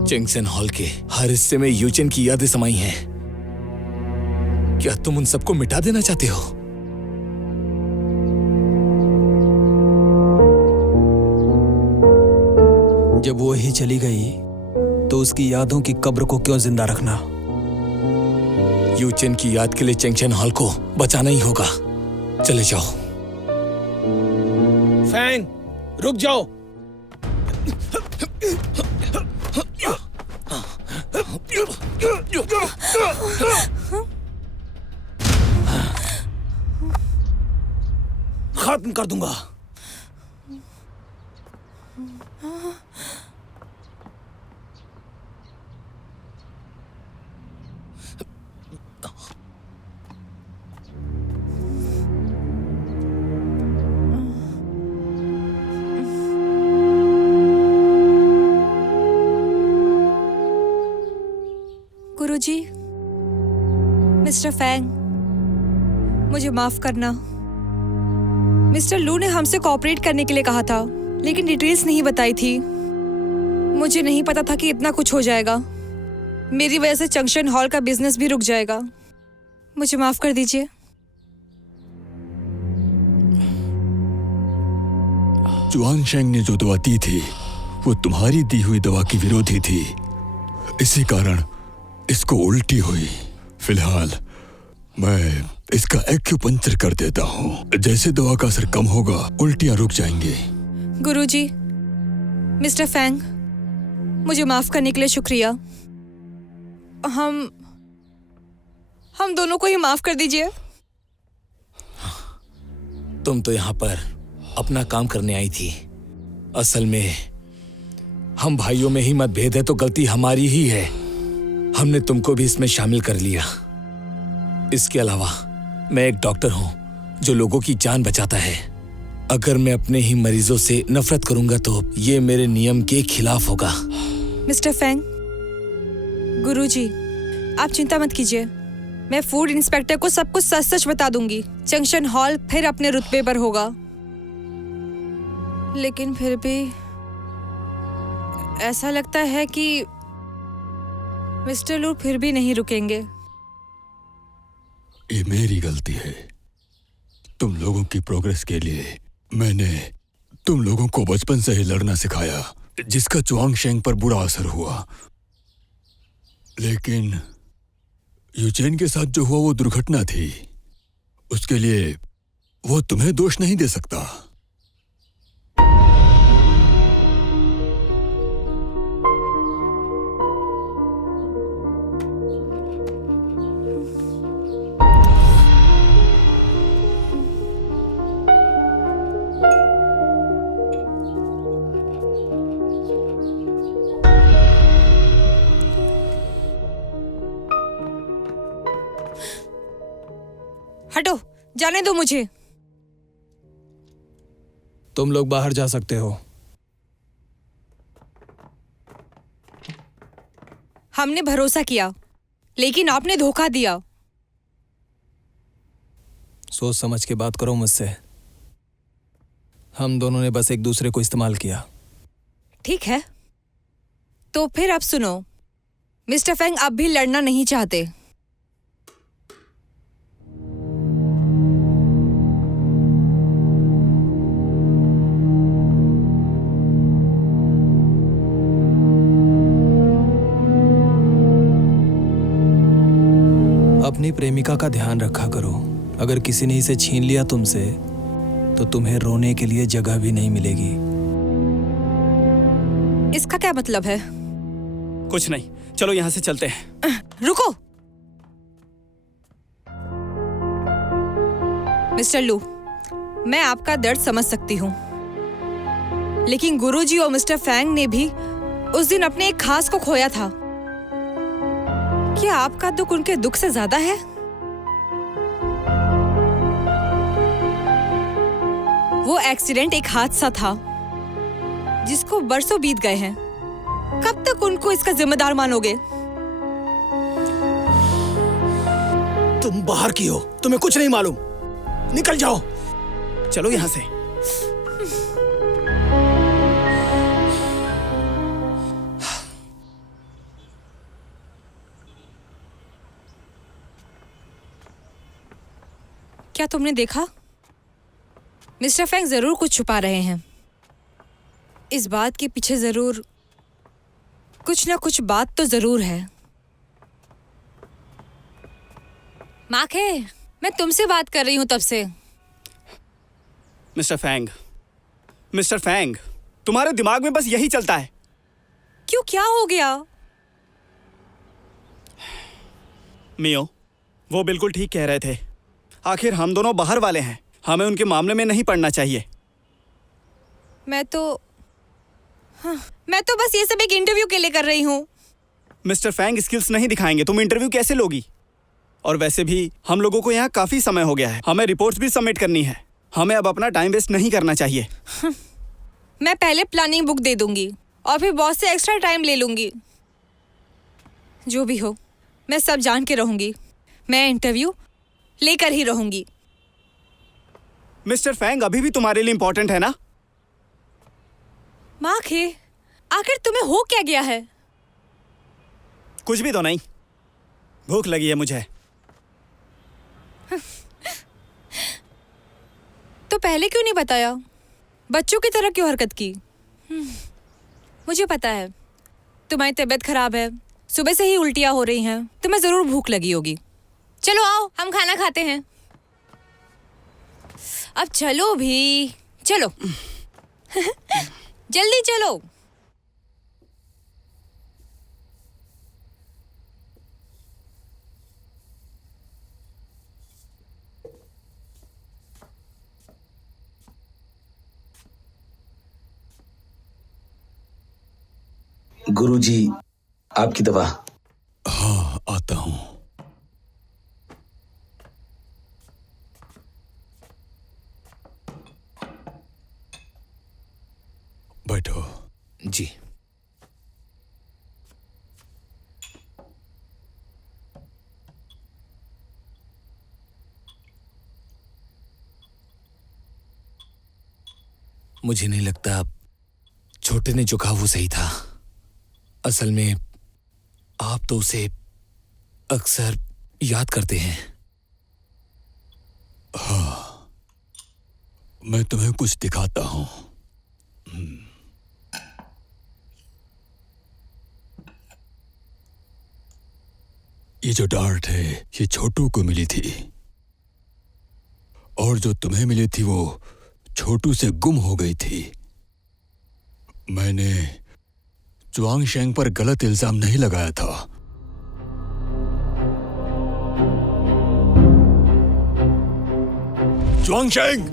जंक्शन हॉल के हर हिस्से में यूचेन की यादें समाई हैं। क्या तुम उन सबको मिटा देना चाहते हो? जब वो ही चली गई तो उसकी यादों की कब्र को क्यों जिंदा रखना? यूचेन की याद के लिए जंक्शन हॉल को बचाना ही होगा। चले जाओ। फैंग, रुक जाओ। खत्म कर दूंगा। गुरुजी, मिस्टर फैंग, मुझे माफ करना। मिस्टर लू ने हमसे कोऑपरेट करने के लिए कहा था, लेकिन डिटेल्स नहीं बताई थी। मुझे नहीं पता था कि इतना कुछ हो जाएगा। मेरी वजह से जंक्शन हॉल का बिजनेस भी रुक जाएगा। मुझे माफ कर दीजिए। जुआन शेंग ने जो दवा दी थी वो तुम्हारी दी हुई दवा की विरोधी थी। इसी कारण इसको उल्टी हुई। फिलहाल मैं इसका एक्यूपंक्चर कर देता हूँ। जैसे दवा का असर कम होगा उल्टियां रुक जाएंगी। गुरुजी, मिस्टर फैंग, मुझे माफ करने के लिए शुक्रिया। हम दोनों को ही माफ कर दीजिए। तुम तो यहाँ पर अपना काम करने आई थी। असल में हम भाइयों में ही मतभेद है तो गलती हमारी ही है। हमने तुमको भी इसमें शामिल कर लिया। इसके अलावा मैं एक डॉक्टर हूं जो लोगों की जान बचाता है। अगर मैं अपने ही मरीजों से नफरत करूंगा तो ये मेरे नियम के खिलाफ होगा। मिस्टर फैंग, गुरुजी, आप चिंता मत कीजिए। मैं फूड इंस्पेक्टर को सब कुछ सच सच बता दूंगी। जंक्शन हॉल फिर अपने रुतबे पर होगा। लेकिन फिर भी ऐसा लगता है कि मिस्टर लू फिर भी नहीं रुकेंगे। ये मेरी गलती है। तुम लोगों की प्रोग्रेस के लिए मैंने तुम लोगों को बचपन से ही लड़ना सिखाया, जिसका जुआंग शेंग पर बुरा असर हुआ। लेकिन यूचेन के साथ जो हुआ वो दुर्घटना थी। उसके लिए वो तुम्हें दोष नहीं दे सकता। हटो, जाने दो मुझे। तुम लोग बाहर जा सकते हो। हमने भरोसा किया, लेकिन आपने धोखा दिया। सोच समझ के बात करो मुझसे। हम दोनों ने बस एक दूसरे को इस्तेमाल किया। ठीक है, तो फिर अब सुनो। मिस्टर फैंग अब भी लड़ना नहीं चाहते। अपनी प्रेमिका का ध्यान रखा करो। अगर किसी ने इसे छीन लिया तुमसे तो तुम्हें रोने के लिए जगह भी नहीं मिलेगी। इसका क्या मतलब है? कुछ नहीं, चलो यहाँ से चलते हैं। रुको मिस्टर लू, मैं आपका दर्द समझ सकती हूँ, लेकिन गुरुजी और मिस्टर फैंग ने भी उस दिन अपने एक खास को खोया था। क्या आपका दुख उनके दुख से ज्यादा है? वो एक्सीडेंट एक हादसा था जिसको बरसों बीत गए हैं। कब तक उनको इसका जिम्मेदार मानोगे? तो तुम बाहर की हो, तुम्हें कुछ नहीं मालूम। निकल जाओ। चलो यहाँ से। क्या तुमने देखा? मिस्टर फैंग जरूर कुछ छुपा रहे हैं। इस बात के पीछे जरूर कुछ ना कुछ बात तो जरूर है। माखे, मैं तुमसे बात कर रही हूं तब से। मिस्टर फैंग, तुम्हारे दिमाग में बस यही चलता है। क्यों, क्या हो गया? मियो, वो बिल्कुल ठीक कह रहे थे। आखिर हम दोनों बाहर वाले हैं, हमें उनके मामले में नहीं पड़ना चाहिए। मैं तो बस ये सब एक इंटरव्यू के लिए कर रही हूँ। मिस्टर फैंग स्किल्स नहीं दिखाएंगे, तुम इंटरव्यू कैसे लोगी? और वैसे भी हम लोगों को यहाँ काफी समय हो गया है, हमें रिपोर्ट्स भी सबमिट करनी है। हमें अब अपना टाइम वेस्ट नहीं करना चाहिए। मैं पहले प्लानिंग बुक दे दूंगी और फिर बॉस से एक्स्ट्रा टाइम ले लूंगी। जो भी हो, मैं सब जान के रहूंगी। मैं इंटरव्यू लेकर ही रहूंगी। मिस्टर फैंग अभी भी तुम्हारे लिए इंपॉर्टेंट है ना? माखे, आखिर तुम्हें हो क्या गया है? कुछ भी तो नहीं, भूख लगी है मुझे। तो पहले क्यों नहीं बताया? बच्चों की तरह क्यों हरकत की? मुझे पता है तुम्हारी तबीयत खराब है, सुबह से ही उल्टियां हो रही हैं, तुम्हें जरूर भूख लगी होगी। चलो आओ, हम खाना खाते हैं। अब चलो भी, चलो। जल्दी चलो। गुरुजी, आपकी दवा। हाँ, आता हूं। बैठो। जी। मुझे नहीं लगता छोटे ने जो कहा वो सही था। असल में आप तो उसे अक्सर याद करते हैं। हाँ, मैं तुम्हें कुछ दिखाता हूं। ये जो डार्ट है ये छोटू को मिली थी, और जो तुम्हें मिली थी वो छोटू से गुम हो गई थी। मैंने च्वांग शेंग पर गलत इल्जाम नहीं लगाया था। च्वांग शेंग!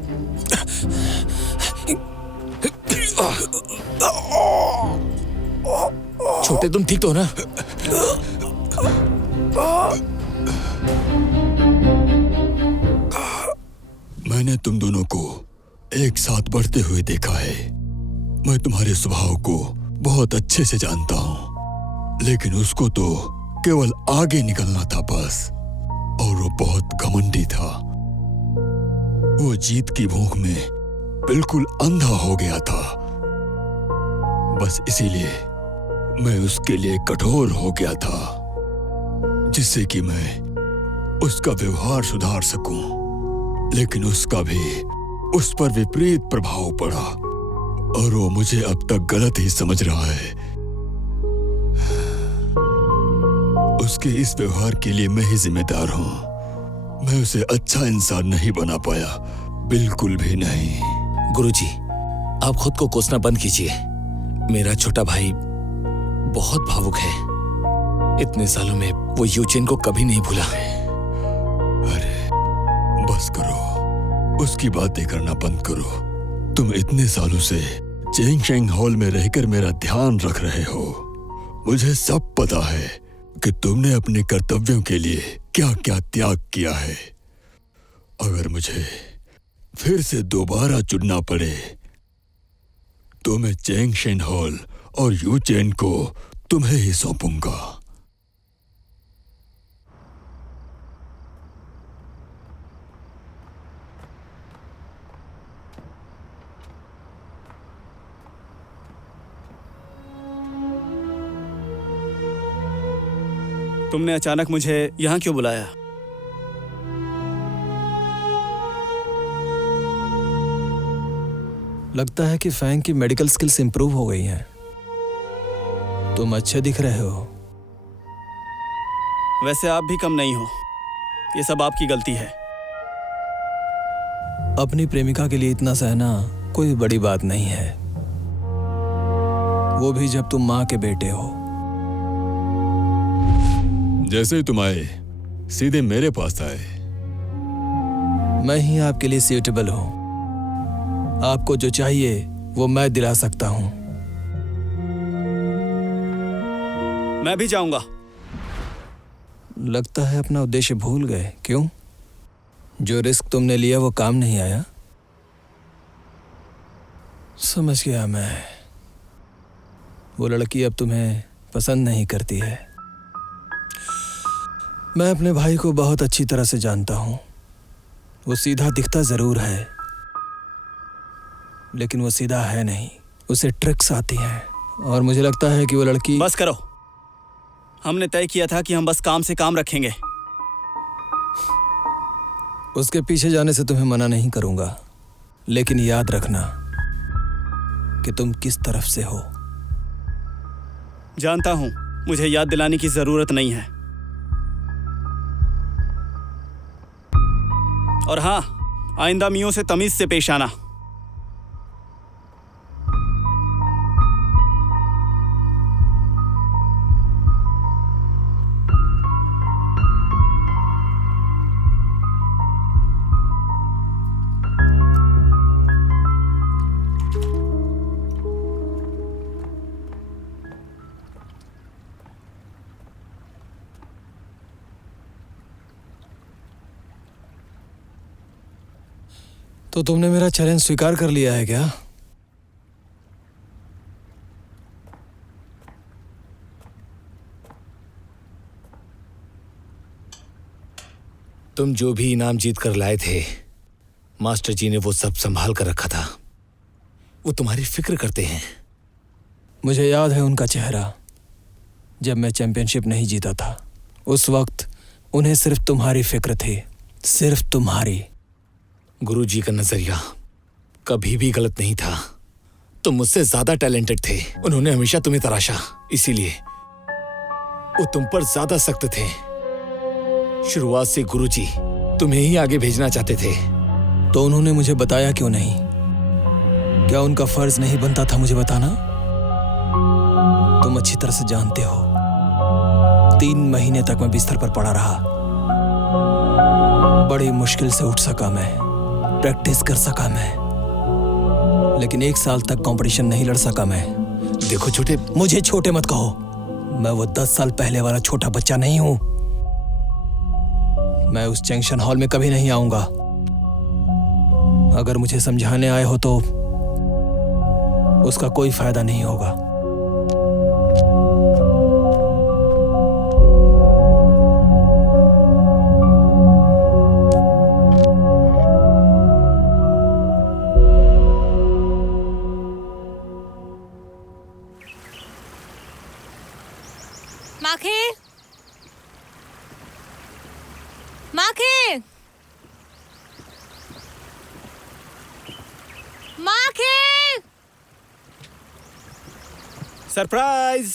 छोटे, तुम ठीक तो हो ना? मैंने तुम दोनों को एक साथ बढ़ते हुए देखा है। मैं तुम्हारे स्वभाव को बहुत अच्छे से जानता हूं, लेकिन उसको तो केवल आगे निकलना था बस, और वो बहुत घमंडी था। वो जीत की भूख में बिल्कुल अंधा हो गया था। बस इसीलिए मैं उसके लिए कठोर हो गया था, जिससे कि मैं उसका व्यवहार सुधार सकूं। लेकिन उसका भी उस पर विपरीत प्रभाव पड़ा, और वो मुझे अब तक गलत ही समझ रहा है। उसके इस व्यवहार के लिए मैं ही जिम्मेदार हूं। मैं उसे अच्छा इंसान नहीं बना पाया, बिल्कुल भी नहीं। गुरुजी, आप खुद को कोसना बंद कीजिए। मेरा छोटा भाई बहुत भावुक है। इतने सालों में वो यूचेन को कभी नहीं भूला। अरे बस करो, उसकी बातें करना बंद करो। तुम इतने सालों से चेंगशेंग हॉल में रहकर मेरा ध्यान रख रहे हो। मुझे सब पता है कि तुमने अपने कर्तव्यों के लिए क्या क्या त्याग किया है। अगर मुझे फिर से दोबारा चुनना पड़े तो मैं चेंगशेन हॉल और यूचेन को तुम्हें ही सौंपूंगा। तुमने अचानक मुझे यहाँ क्यों बुलाया? लगता है कि फैंग की मेडिकल स्किल्स इंप्रूव हो गई हैं। तुम अच्छे दिख रहे हो। वैसे आप भी कम नहीं हो। ये सब आपकी गलती है। अपनी प्रेमिका के लिए इतना सहना कोई बड़ी बात नहीं है, वो भी जब तुम माँ के बेटे हो। जैसे ही तुम आए सीधे मेरे पास आए। मैं ही आपके लिए सूटेबल हूँ। आपको जो चाहिए वो मैं दिला सकता हूँ। मैं भी जाऊंगा। लगता है अपना उद्देश्य भूल गए। क्यों? जो रिस्क तुमने लिया वो काम नहीं आया? समझ गया मैं। वो लड़की अब तुम्हें पसंद नहीं करती है। मैं अपने भाई को बहुत अच्छी तरह से जानता हूं। वो सीधा दिखता जरूर है, लेकिन वो सीधा है नहीं। उसे ट्रिक्स आती हैं और मुझे लगता है कि वो लड़की। बस करो। हमने तय किया था कि हम बस काम से काम रखेंगे। उसके पीछे जाने से तुम्हें मना नहीं करूंगा, लेकिन याद रखना कि तुम किस तरफ से हो। जानता हूं, मुझे याद दिलाने की जरूरत नहीं है। और हाँ, आइंदा मियों से तमीज से पेश आना। तो तुमने मेरा चैलेंज स्वीकार कर लिया है क्या? तुम जो भी इनाम जीत कर लाए थे, मास्टर जी ने वो सब संभाल कर रखा था। वो तुम्हारी फिक्र करते हैं। मुझे याद है उनका चेहरा जब मैं चैंपियनशिप नहीं जीता था। उस वक्त उन्हें सिर्फ तुम्हारी फिक्र थी, सिर्फ तुम्हारी। गुरुजी का नजरिया कभी भी गलत नहीं था। तुम मुझसे ज्यादा टैलेंटेड थे। उन्होंने हमेशा तुम्हें तराशा, इसीलिए वो तुम पर ज्यादा सख्त थे। शुरुआत से गुरुजी तुम्हें ही आगे भेजना चाहते थे। तो उन्होंने मुझे बताया क्यों नहीं? क्या उनका फर्ज नहीं बनता था मुझे बताना? तुम अच्छी तरह से जानते हो, 3 महीने तक मैं बिस्तर पर पड़ा रहा। बड़ी मुश्किल से उठ सका मैं, प्रैक्टिस कर सका मैं, लेकिन 1 साल तक कंपटीशन नहीं लड़ सका मैं। देखो छोटे, मुझे छोटे मत कहो। मैं वो 10 साल पहले वाला छोटा बच्चा नहीं हूं। मैं उस जंक्शन हॉल में कभी नहीं आऊंगा। अगर मुझे समझाने आए हो तो उसका कोई फायदा नहीं होगा। माखे, माखे, माखे। सरप्राइज!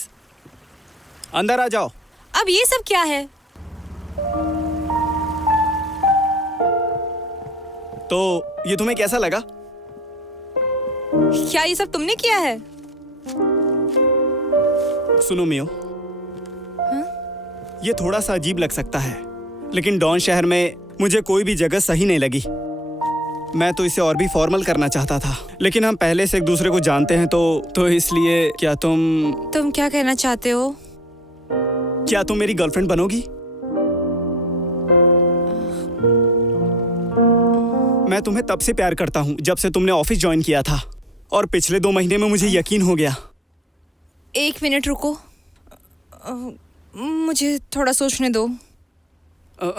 अंदर आ जाओ। अब ये सब क्या है? तो ये तुम्हें कैसा लगा? क्या ये सब तुमने किया है? सुनो मियो, ये थोड़ा सा अजीब लग सकता है, लेकिन डॉन शहर में मुझे कोई भी जगह सही नहीं लगी। मैं तो इसे और भी फॉर्मल करना चाहता था, लेकिन हम पहले से एक दूसरे को जानते हैं तो इसलिए। क्या तुम क्या कहना चाहते हो? क्या तुम मेरी गर्लफ्रेंड बनोगी? मैं तुम्हें तब से प्यार करता हूँ जब से तुमने ऑफिस ज्वाइन किया था, और पिछले 2 महीने में मुझे यकीन हो गया। 1 मिनट रुको, मुझे थोड़ा सोचने दो।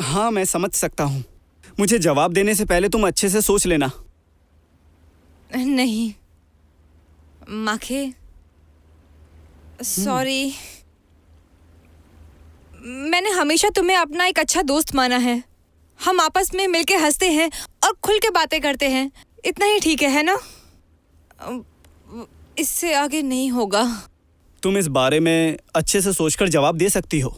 हाँ, मैं समझ सकता हूँ। मुझे जवाब देने से पहले तुम अच्छे से सोच लेना। नहीं माखे, सॉरी। मैंने हमेशा तुम्हें अपना एक अच्छा दोस्त माना है। हम आपस में मिलके हंसते हैं और खुल के बातें करते हैं। इतना ही ठीक है ना? इससे आगे नहीं होगा। तुम इस बारे में अच्छे से सोचकर जवाब दे सकती हो।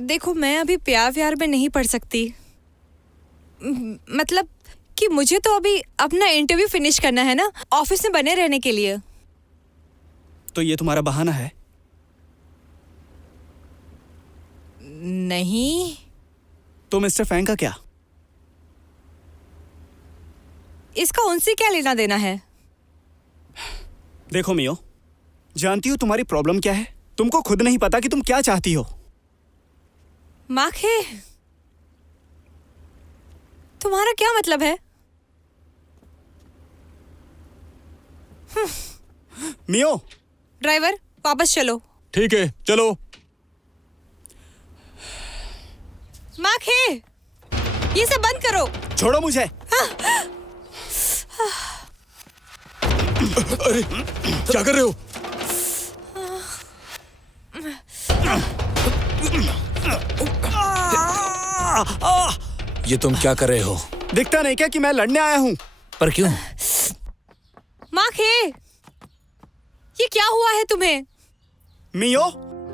देखो, मैं अभी प्यार में नहीं पड़ सकती। मतलब कि मुझे तो अभी अपना इंटरव्यू फिनिश करना है ना, ऑफिस में बने रहने के लिए। तो ये तुम्हारा बहाना है? नहीं। तो मिस्टर फैंग का क्या? इसका उनसे क्या लेना देना है? देखो मियो, जानती हो तुम्हारी प्रॉब्लम क्या है? तुमको खुद नहीं पता कि तुम क्या चाहती हो। माखे, तुम्हारा क्या मतलब है? मियो, ड्राइवर, वापस चलो। ठीक है, चलो। माखे, ये सब बंद करो। छोड़ो मुझे। अरे, क्या कर रहे हो? ये तुम क्या कर रहे हो? दिखता नहीं क्या कि मैं लड़ने आया हूँ? पर क्यों? माखे, ये क्या हुआ है तुम्हें? मियो,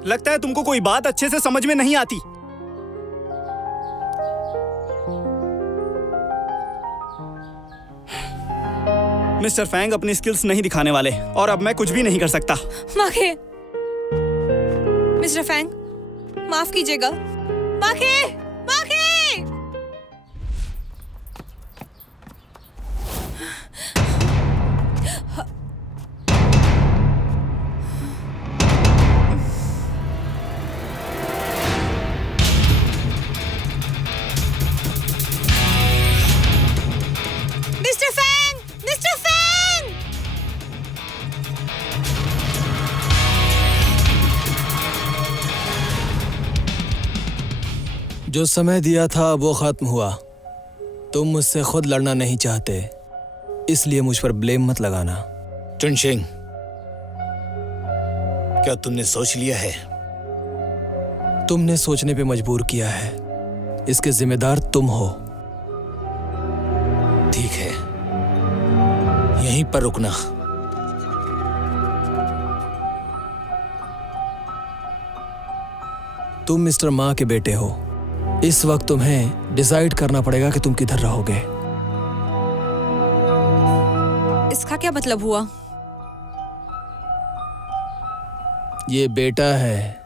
लगता है तुमको कोई बात अच्छे से समझ में नहीं आती। मिस्टर फैंग अपनी स्किल्स नहीं दिखाने वाले और अब मैं कुछ भी नहीं कर सकता। माखे, मिस्टर फैंग, माफ कीजिएगा। माखे, माखे! Mister Fang! Mister Fang! जो समय दिया था वो खत्म हुआ। तुम मुझसे खुद लड़ना नहीं चाहते, इसलिए मुझ पर ब्लेम मत लगाना। चुनशिंग, क्या तुमने सोच लिया है? तुमने सोचने पे मजबूर किया है, इसके जिम्मेदार तुम हो। ठीक है, यहीं पर रुकना। तुम मिस्टर माँ के बेटे हो। इस वक्त तुम्हें डिसाइड करना पड़ेगा कि तुम किधर रहोगे। इसका क्या मतलब हुआ? ये बेटा है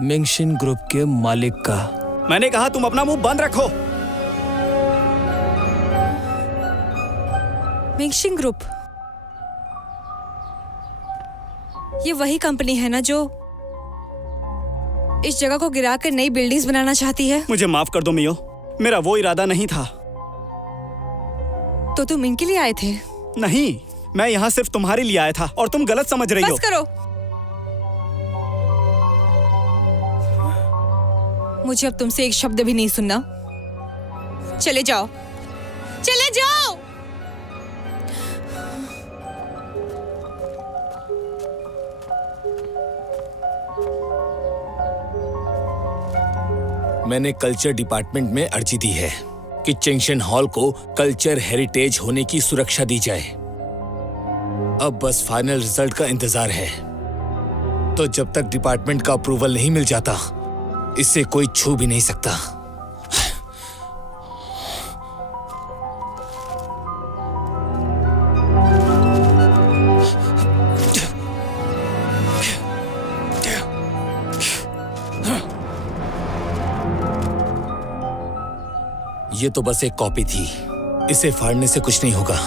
मिंगशिन ग्रुप के मालिक का। मैंने कहा तुम अपना मुंह बंद रखो। मिंगशिन ग्रुप, ये वही कंपनी है ना जो इस जगह को गिराकर नई बिल्डिंग्स बनाना चाहती है? मुझे माफ कर दो मियो, मेरा वो इरादा नहीं था। तो तुम इनके लिए आए थे? नहीं, मैं यहाँ सिर्फ तुम्हारे लिए आया था और तुम गलत समझ रही हो। बस करो। मुझे अब तुमसे एक शब्द भी नहीं सुनना। चले जाओ, चले जाओ। मैंने कल्चर डिपार्टमेंट में अर्जी दी है कि चेंगशन हॉल को कल्चर हेरिटेज होने की सुरक्षा दी जाए। अब बस फाइनल रिजल्ट का इंतजार है। तो जब तक डिपार्टमेंट का अप्रूवल नहीं मिल जाता, इसे कोई छू भी नहीं सकता। ये तो बस एक कॉपी थी, इसे फाड़ने से कुछ नहीं होगा।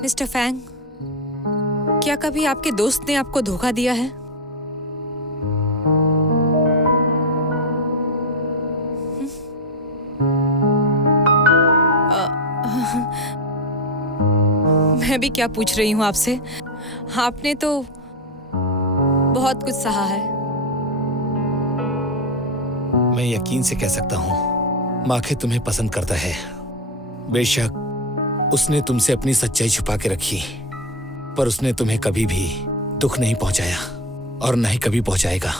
मिस्टर फैंग, क्या कभी आपके दोस्त ने आपको धोखा दिया है? मैं भी क्या पूछ रही हूँ आपसे। आपने तो बहुत कुछ सहा है। मैं यकीन से कह सकता हूँ माखे तुम्हें पसंद करता है। बेशक उसने तुमसे अपनी सच्चाई छुपा के रखी, पर उसने तुम्हें कभी भी दुख नहीं पहुंचाया और न ही कभी पहुंचाएगा।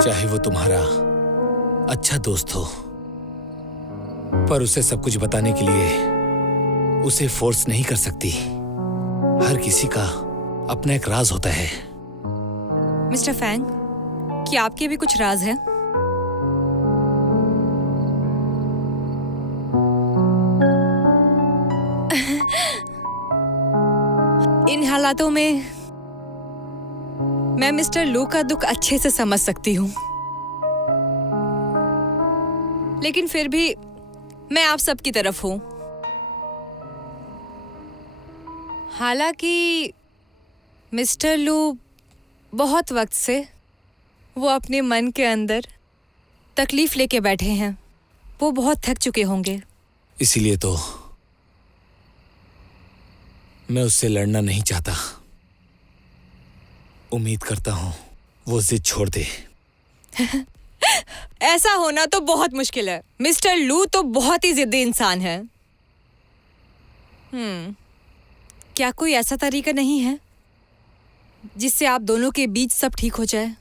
चाहे वो तुम्हारा अच्छा दोस्त हो, पर उसे सब कुछ बताने के लिए उसे फोर्स नहीं कर सकती। हर किसी का अपना एक राज होता है। मिस्टर फैंग, क्या आपके भी कुछ राज है? इन हालातों में मैं मिस्टर लू का दुख अच्छे से समझ सकती हूँ, लेकिन फिर भी मैं आप सबकी तरफ हूँ। हालांकि मिस्टर लू बहुत वक्त से वो अपने मन के अंदर तकलीफ लेके बैठे हैं। वो बहुत थक चुके होंगे। इसीलिए तो मैं उससे लड़ना नहीं चाहता। उम्मीद करता हूं वो जिद छोड़ दे। ऐसा होना तो बहुत मुश्किल है। मिस्टर लू तो बहुत ही जिद्दी इंसान है। क्या कोई ऐसा तरीका नहीं है जिससे आप दोनों के बीच सब ठीक हो जाए?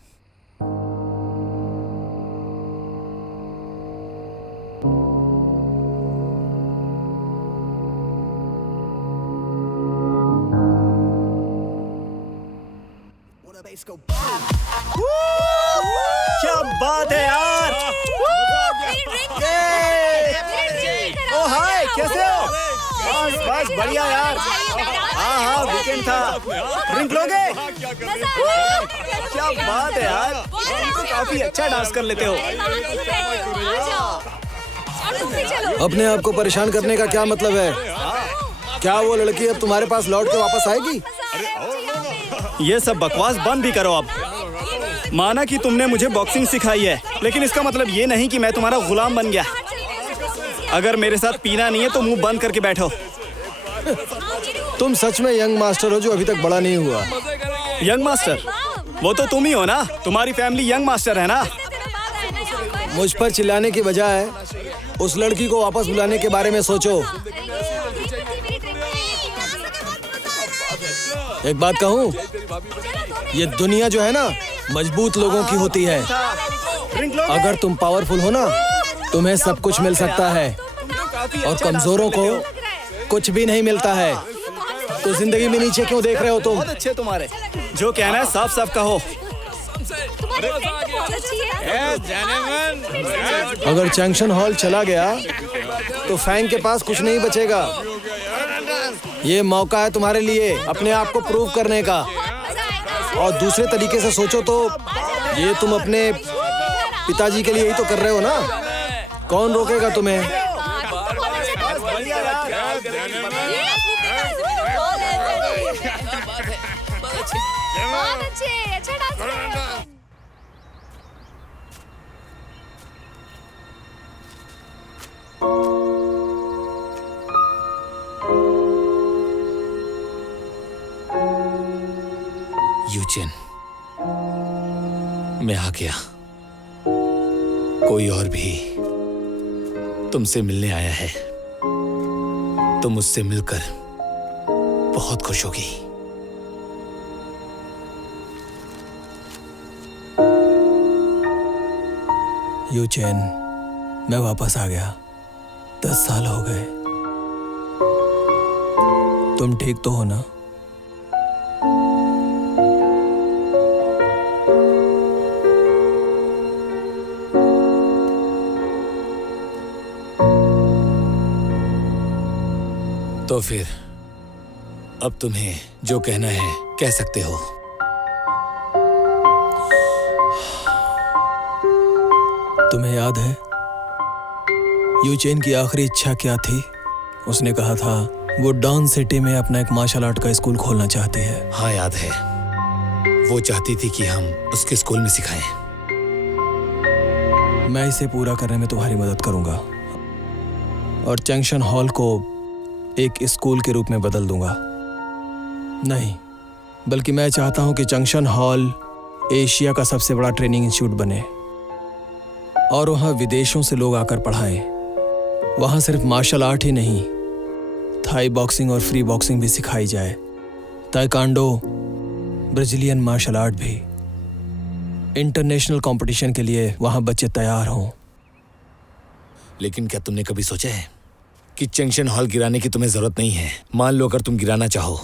क्या बात है यार! ओ हाय, कैसे हो? बस बस बढ़िया यार। हाँ वीकेंड था। ड्रिंक लोगे? क्या बात है यार, तुम तो काफी अच्छा डांस कर लेते हो। अपने आप को परेशान करने का क्या मतलब है? क्या वो लड़की अब तुम्हारे पास लौट के वापस आएगी? ये सब बकवास बंद भी करो अब। माना कि तुमने मुझे बॉक्सिंग सिखाई है, लेकिन इसका मतलब ये नहीं कि मैं तुम्हारा गुलाम बन गया। अगर मेरे साथ पीना नहीं है तो मुंह बंद करके बैठो। तुम सच में यंग मास्टर हो जो अभी तक बड़ा नहीं हुआ। Young master? वो तो तुम ही हो ना। तुम्हारी फैमिली यंग मास्टर है ना। मुझ पर चिल्लाने की बजाय उस लड़की को वापस बुलाने के बारे में सोचो। एक बात कहूँ, ये दुनिया जो है ना मजबूत लोगों की होती है। अगर तुम पावरफुल हो ना, तुम्हें सब कुछ मिल सकता है और कमजोरों को कुछ भी नहीं मिलता है। तो जिंदगी में नीचे क्यों देख रहे हो तुम? बहुत अच्छे तुम्हारे। जो कहना है साफ साफ कहो। अगर जंक्शन हॉल चला गया तो फैंग के पास कुछ नहीं बचेगा। ये मौका है तुम्हारे लिए अपने आप को प्रूव करने का। और दूसरे तरीके से सोचो तो ये तुम अपने पिताजी के लिए ही तो कर रहे हो ना। कौन रोकेगा तुम्हें? यूचिन, मैं आ गया। कोई और भी तुमसे मिलने आया है। तुम मुझसे मिलकर बहुत खुश होगी। यूचिन, मैं वापस आ गया। 10 साल हो गए। तुम ठीक तो हो ना? तो फिर अब तुम्हें जो कहना है कह सकते हो। तुम्हें याद है यूचेन की आखिरी इच्छा क्या थी? उसने कहा था वो डॉन सिटी में अपना एक मार्शल आर्ट का स्कूल खोलना चाहती है। हाँ याद है। वो चाहती थी कि हम उसके स्कूल में सिखाएं। मैं इसे पूरा करने में तुम्हारी मदद करूंगा और जंक्शन हॉल को एक स्कूल के रूप में बदल दूंगा। नहीं, बल्कि मैं चाहता हूं कि जंक्शन हॉल एशिया का सबसे बड़ा ट्रेनिंग इंस्टीट्यूट बने और वहां विदेशों से लोग आकर पढ़ाएं। वहां सिर्फ मार्शल आर्ट ही नहीं, थाई बॉक्सिंग और फ्री बॉक्सिंग भी सिखाई जाए, ताइक्वांडो, ब्राजीलियन मार्शल आर्ट भी। इंटरनेशनल कंपटीशन के लिए वहां बच्चे तैयार हों। लेकिन क्या तुमने कभी सोचा है कि जंक्शन हॉल गिराने की तुम्हें जरूरत नहीं है? मान लो अगर तुम गिराना चाहो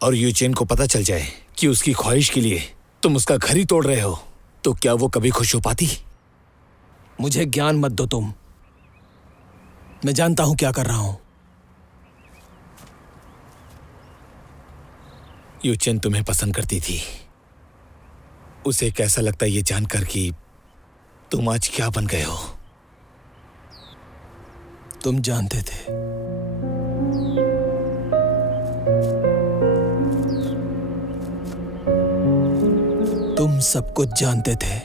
और यूचेन को पता चल जाए कि उसकी ख्वाहिश के लिए तुम उसका घर ही तोड़ रहे हो, तो क्या वो कभी खुश हो पाती? मुझे ज्ञान मत दो तुम, मैं जानता हूं क्या कर रहा हूं। यूचेन तुम्हें पसंद करती थी। उसे कैसा लगता है ये जानकर कि तुम आज क्या बन गए हो? तुम जानते थे। तुम सब कुछ जानते थे,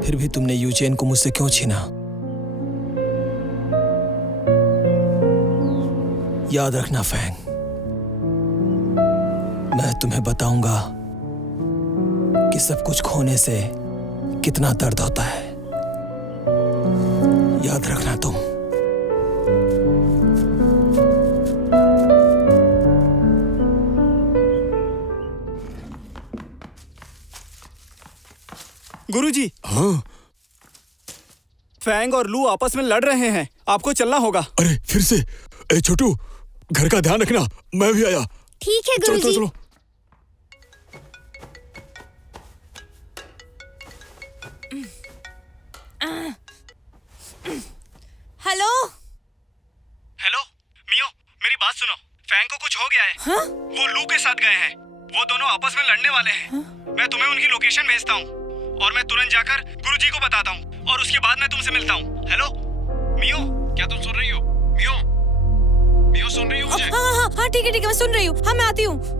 फिर भी तुमने यूचेन को मुझसे क्यों छीना? याद रखना फैंग, मैं तुम्हें बताऊंगा कि सब कुछ खोने से कितना दर्द होता है। याद रखना तुम। गुरुजी, हाँ? फैंग और लू आपस में लड़ रहे हैं, आपको चलना होगा। अरे फिर से? ए छोटू, घर का ध्यान रखना, मैं भी आया। ठीक है चलो गुरुजी। चलो चलो। हेलो हेलो मियो, मेरी बात सुनो। फैंग को कुछ हो गया है। हाँ? वो लू के साथ गए हैं, वो दोनों आपस में लड़ने वाले हैं। मैं तुम्हें उनकी लोकेशन भेजता हूँ और मैं तुरंत जाकर गुरुजी को बताता हूँ और उसके बाद मैं तुमसे मिलता हूँ। हेलो मियो, क्या तुम सुन रही हो? मियो, मियो सुन रही हो मुझे? हाँ हाँ हाँ, ठीक है, मैं सुन रही हूँ। हाँ, मैं आती हूँ।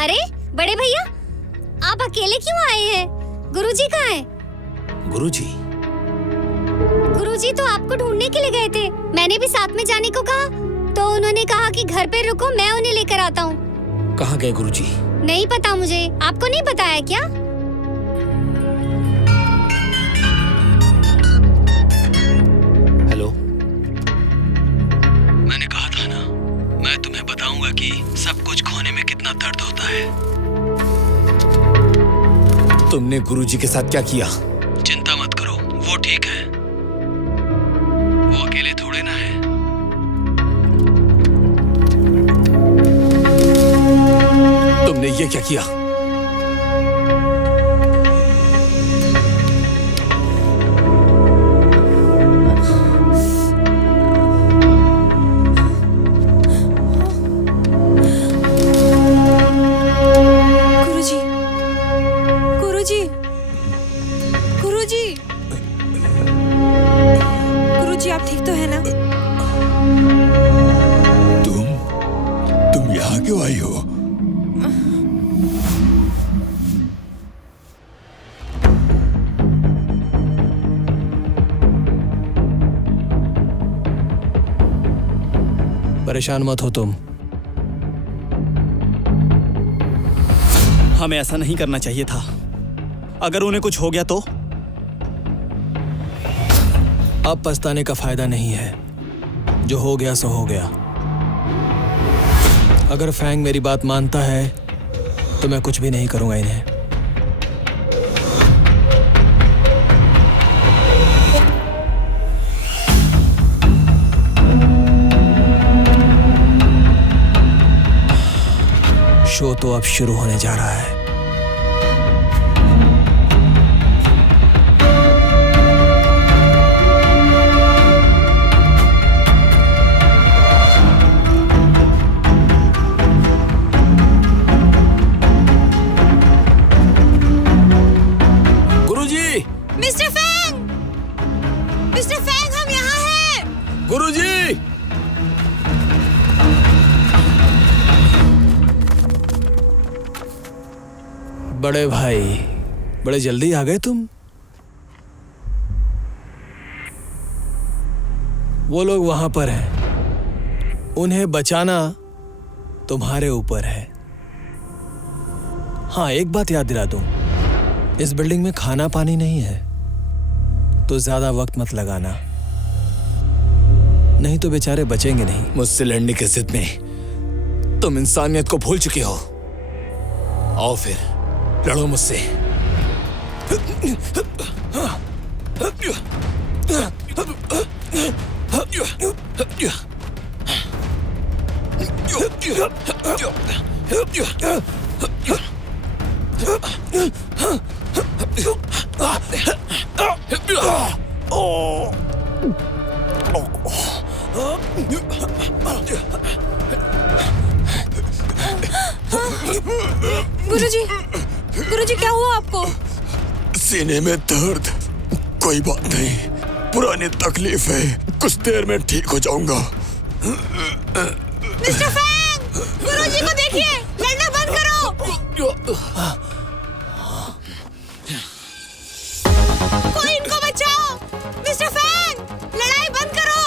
अरे बड़े भैया, आप अकेले क्यों आए हैं? गुरुजी कहाँ हैं? गुरुजी? गुरुजी तो आपको ढूंढने के लिए गए थे। मैंने भी साथ में जाने को कहा तो उन्होंने कहा कि घर पे रुको, मैं उन्हें लेकर आता हूँ। कहाँ गए गुरुजी? नहीं पता मुझे। आपको नहीं बताया क्या? हेलो, मैंने कहा था ना, मैं तुम्हें बताऊंगा कि सब कुछ खोने में कितना दर्द होता है। तुमने गुरुजी के साथ क्या किया? चिंता मत करो, वो ठीक है। वो अकेले थोड़े ना है। तुमने ये क्या किया? गुरुजी, आप ठीक तो है ना? तुम यहाँ क्यों आई हो? परेशान मत हो तुम। हमें ऐसा नहीं करना चाहिए था। अगर उन्हें कुछ हो गया तो? अब पछताने का फायदा नहीं है। जो हो गया सो हो गया। अगर फैंग मेरी बात मानता है तो मैं कुछ भी नहीं करूंगा इन्हें। शो तो अब शुरू होने जा रहा है। बड़े भाई, बड़े जल्दी आ गए तुम। वो लोग वहां पर हैं। उन्हें बचाना तुम्हारे ऊपर है। हाँ, एक बात याद दिला दूं, इस बिल्डिंग में खाना पानी नहीं है, तो ज्यादा वक्त मत लगाना, नहीं तो बेचारे बचेंगे नहीं। मुझसे लड़ने की जिद में तुम इंसानियत को भूल चुके हो। आओ फिर लड़ो मुझसे। गुरुजी, क्या हुआ आपको? सीने में दर्द। कोई बात नहीं, पुरानी तकलीफ है, कुछ देर में ठीक हो जाऊंगा। मिस्टर फैंग, गुरुजी को देखिए, लड़ना बंद करो। कोई इनको बचाओ। मिस्टर फैंग, लड़ाई बंद करो।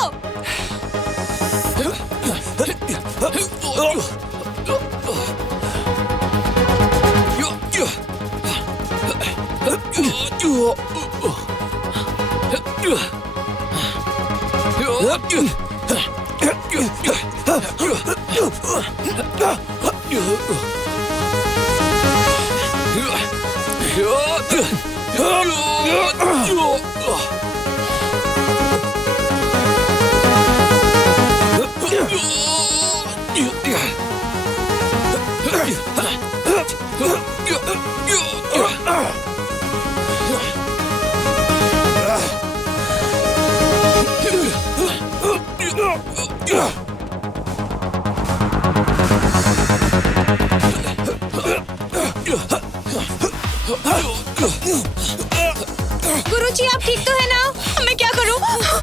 गुरुजी, आप ठीक तो है ना? मैं क्या करूं?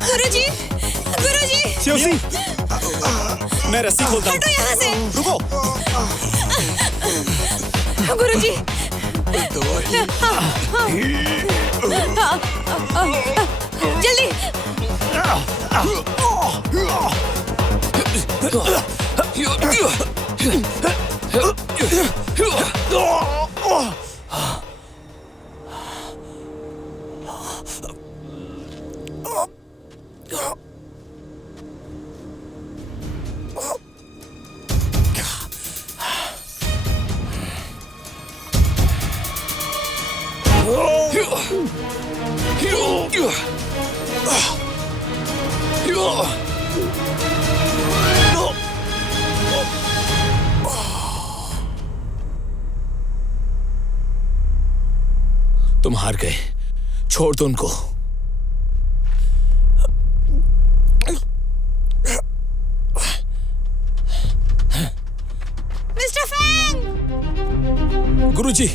गुरुजी, गुरुजी। शिवसी, मैं रस्सी खोलता हूं। हटो यहाँ से। रुको। गुरुजी। जल्दी। तुम हार गए, छोड़ दो उनको। Mister Fang! गुरुजी।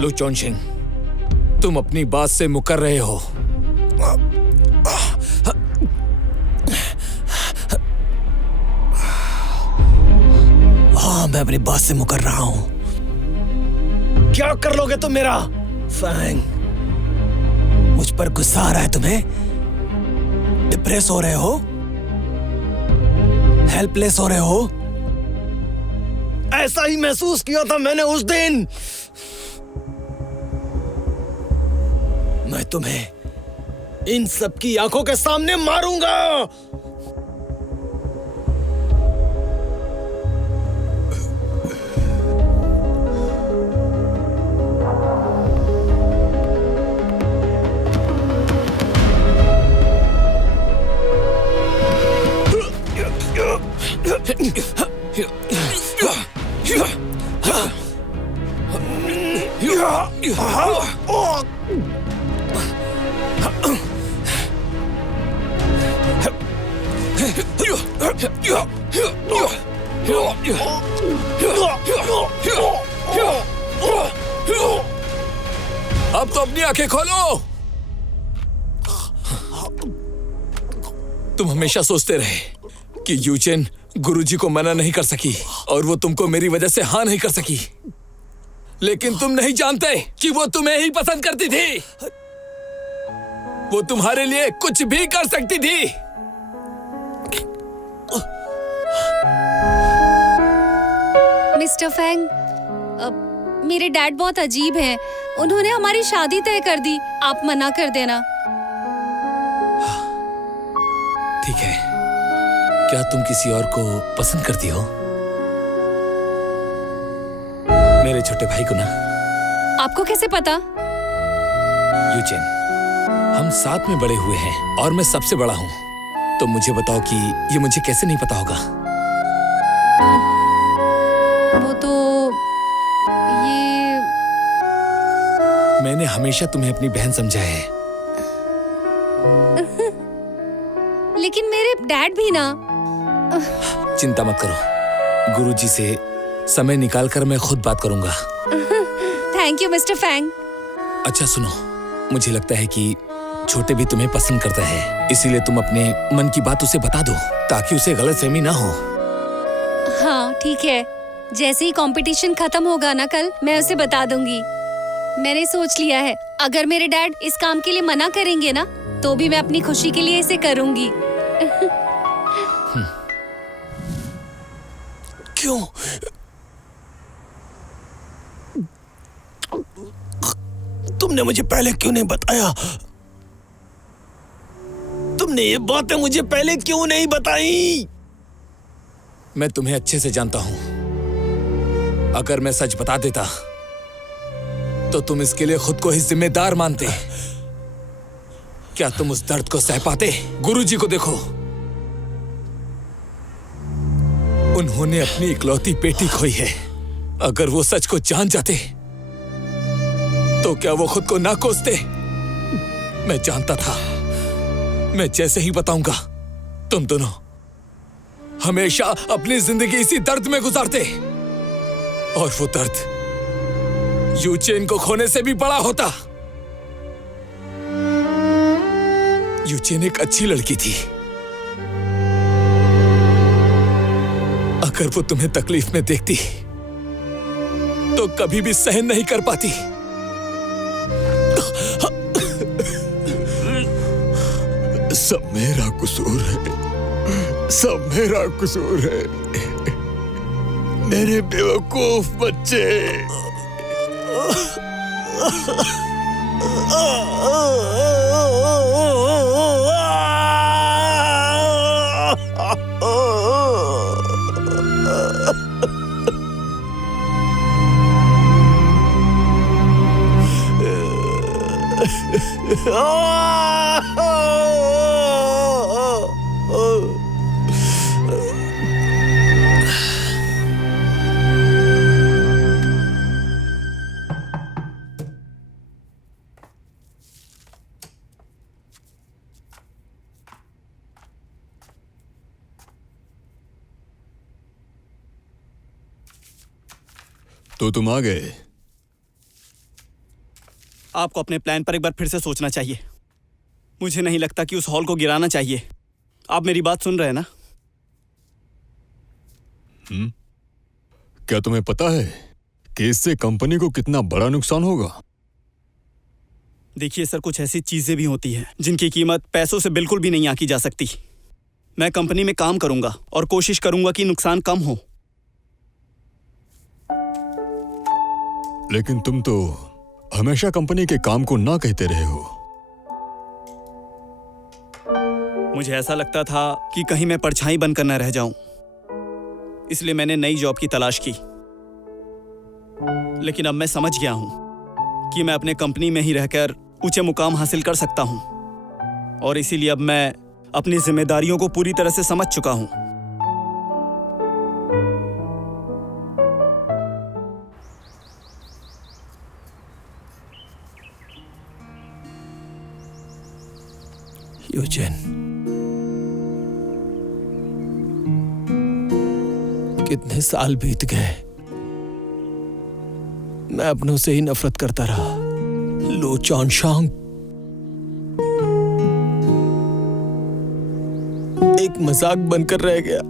लू चोनशिंग, तुम अपनी बात से मुकर रहे हो। हाँ, मैं अपनी बात से मुकर रहा हूं। क्या कर लोगे तुम मेरा? फैंग, मुझ पर गुस्सा आ रहा है तुम्हें? डिप्रेस हो रहे हो? हेल्पलेस हो रहे हो? ऐसा ही महसूस किया था मैंने उस दिन। मैं तुम्हें इन सब की आंखों के सामने मारूंगा। अब तो अपनी आंखें खोलो। तुम हमेशा सोचते रहे कि यूचेन गुरुजी को मना नहीं कर सकी और वो तुमको मेरी वजह से हाँ नहीं कर सकी, लेकिन तुम नहीं जानते कि वो तुम्हें ही पसंद करती थी। वो तुम्हारे लिए कुछ भी कर सकती थी। मिस्टर फैंग, मेरे डैड बहुत अजीब हैं। उन्होंने हमारी शादी तय कर दी। आप मना कर देना। ठीक है, क्या तुम किसी और को पसंद करती हो? मेरे छोटे भाई को ना। आपको कैसे पता? यूचेन, हम साथ में बड़े हुए हैं और मैं सबसे बड़ा हूँ, तो मुझे बताओ कि ये मुझे कैसे नहीं पता होगा? वो तो ये मैंने हमेशा तुम्हें अपनी बहन समझा है। लेकिन मेरे डैड भी ना। चिंता मत करो, गुरुजी से समय निकालकर मैं खुद बात करूंगा। Thank you mister Fang. अच्छा सुनो, मुझे लगता है कि छोटे भी तुम्हें पसंद करता है, इसीलिए तुम अपने मन की बात उसे बता दो ताकि उसे गलतफहमी ना हो। हाँ ठीक है, जैसे ही कंपटीशन खत्म होगा ना कल, मैं उसे बता दूंगी। मैंने सोच लिया है, अगर मेरे डैड इस काम के लिए मना करेंगे ना, तो भी मैं अपनी खुशी के लिए इसे करूंगी। क्यों? तुमने मुझे पहले क्यों नहीं बताया? तुमने ये बातें मुझे पहले क्यों नहीं बताई? मैं तुम्हें अच्छे से जानता हूं। अगर मैं सच बता देता तो तुम इसके लिए खुद को ही जिम्मेदार मानते। क्या तुम उस दर्द को सह पाते? गुरुजी को देखो, उन्होंने अपनी इकलौती बेटी खोई है। अगर वो सच को जान जाते तो क्या वो खुद को ना कोसते? मैं जानता था, मैं जैसे ही बताऊंगा तुम दोनों हमेशा अपनी जिंदगी इसी दर्द में गुजारते, और वो दर्द यूचेन को खोने से भी बड़ा होता। यूचेन एक अच्छी लड़की थी। अगर वो तुम्हें तकलीफ में देखती तो कभी भी सहन नहीं कर पाती। सब मेरा कसूर है, सब मेरा कसूर है। मेरे बेवकूफ बच्चे। तो तुम आ गए। आपको अपने प्लान पर एक बार फिर से सोचना चाहिए। मुझे नहीं लगता कि उस हॉल को गिराना चाहिए। आप मेरी बात सुन रहे हैं ना? क्या तुम्हें पता है कि इससे कंपनी को कितना बड़ा नुकसान होगा? देखिए सर, कुछ ऐसी चीजें भी होती हैं जिनकी कीमत पैसों से बिल्कुल भी नहीं आंकी जा सकती। मैं कंपनी में काम करूंगा और कोशिश करूंगा कि नुकसान कम हो। लेकिन तुम तो हमेशा कंपनी के काम को ना कहते रहे हो। मुझे ऐसा लगता था कि कहीं मैं परछाई बनकर न रह जाऊं, इसलिए मैंने नई जॉब की तलाश की। लेकिन अब मैं समझ गया हूं कि मैं अपने कंपनी में ही रहकर ऊंचे मुकाम हासिल कर सकता हूं, और इसीलिए अब मैं अपनी जिम्मेदारियों को पूरी तरह से समझ चुका हूं। यूजिन, कितने साल बीत गए, मैं अपनों से ही नफरत करता रहा। लो चॉनशांग एक मजाक बनकर रह गया।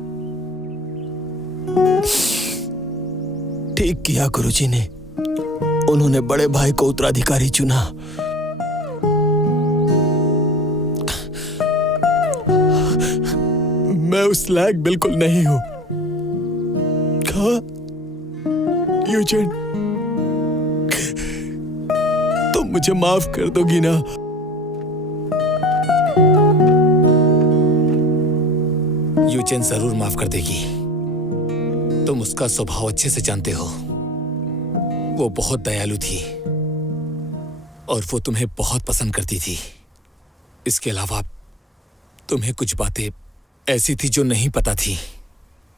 ठीक किया गुरुजी ने, उन्होंने बड़े भाई को उत्तराधिकारी चुना। मैं उस लायक बिल्कुल नहीं हूं। यूजिन, तुम मुझे माफ कर दोगी ना? यूचेन जरूर माफ कर देगी। तुम उसका स्वभाव अच्छे से जानते हो। वो बहुत दयालु थी और वो तुम्हें बहुत पसंद करती थी। इसके अलावा तुम्हें कुछ बातें ऐसी थी जो नहीं पता थी,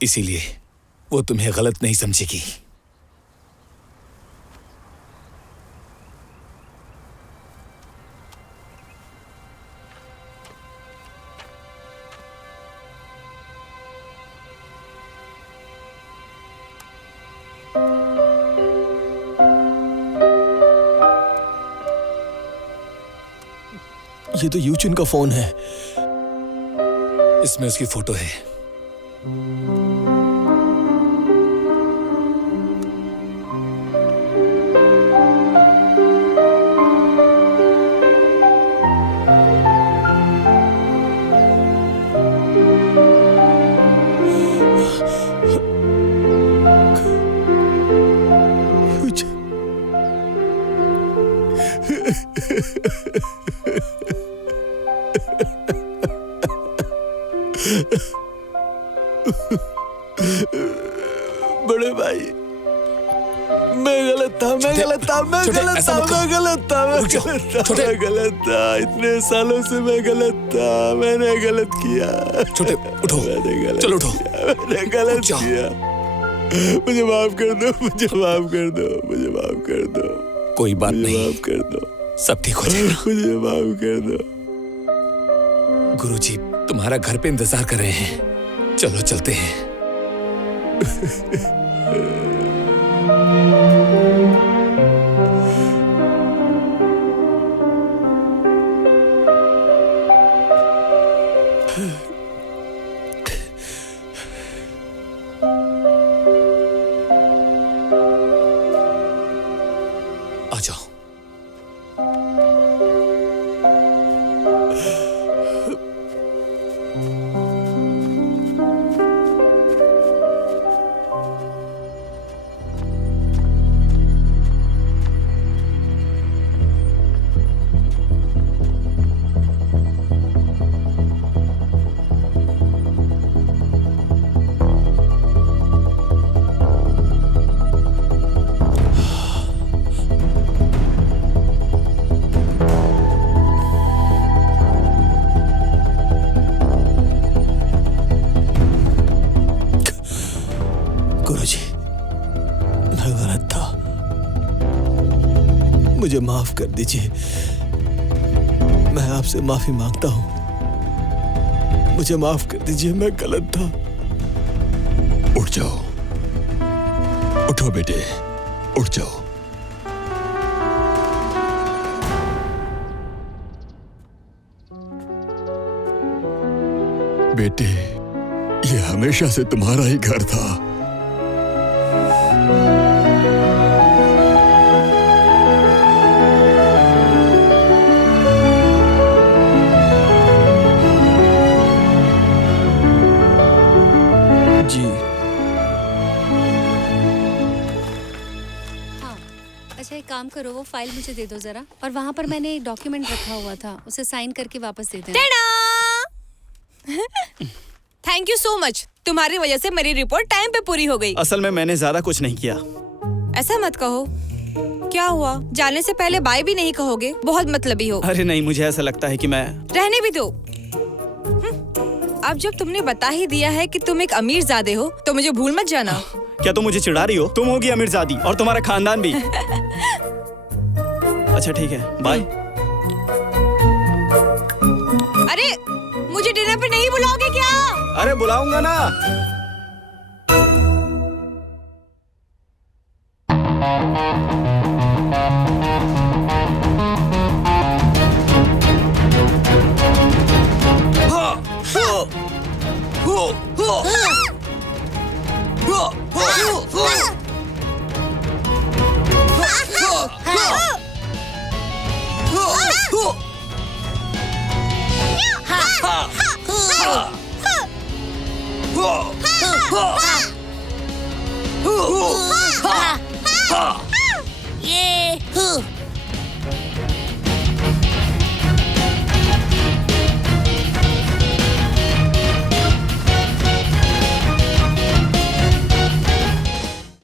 इसीलिए वो तुम्हें गलत नहीं समझेगी। ये तो यूचिन का फोन है। इसमें उसकी फोटो है। बड़े भाई, मैं गलत था। इतने सालों से मैं गलत था। मैंने गलत किया। छोटे उठो, चलो उठो। मैंने गलत किया। मुझे माफ कर दो, मुझे माफ कर दो, मुझे माफ कर दो। कोई बात नहीं, माफ कर दो, सब ठीक हो जाएगा। मुझे माफ कर दो। गुरुजी तुम्हारा घर पे इंतजार कर रहे हैं। चलो चलते हैं। आ जाओ। मुझे माफ कर दीजिए। मैं आपसे माफी मांगता हूं। मुझे माफ कर दीजिए, मैं गलत था। उठ जाओ, उठो बेटे, उठ जाओ। बेटे, ये हमेशा से तुम्हारा ही घर था। अच्छा एक काम करो, वो फाइल मुझे दे दो जरा, और वहाँ पर मैंने एक डॉक्यूमेंट रखा हुआ था, उसे साइन करके वापस दे देना। थैंक यू सो मच, तुम्हारी वजह से मेरी रिपोर्ट टाइम पे पूरी हो गई। असल में मैंने ज्यादा कुछ नहीं किया। ऐसा मत कहो। क्या हुआ, जाने से पहले बाय भी नहीं कहोगे? बहुत मतलबी हो। अरे नहीं, मुझे ऐसा लगता है कि मैं रहने भी दो। अब जब तुमने बता ही दिया है कि तुम एक अमीर ज़ादे हो, तो मुझे भूल मत जाना। क्या तुम मुझे चिढ़ा रही हो? तुम होगी अमीरजादी और तुम्हारा खानदान भी। अच्छा ठीक है, बाय। अरे मुझे डिनर पे नहीं बुलाओगे क्या? अरे बुलाऊंगा ना।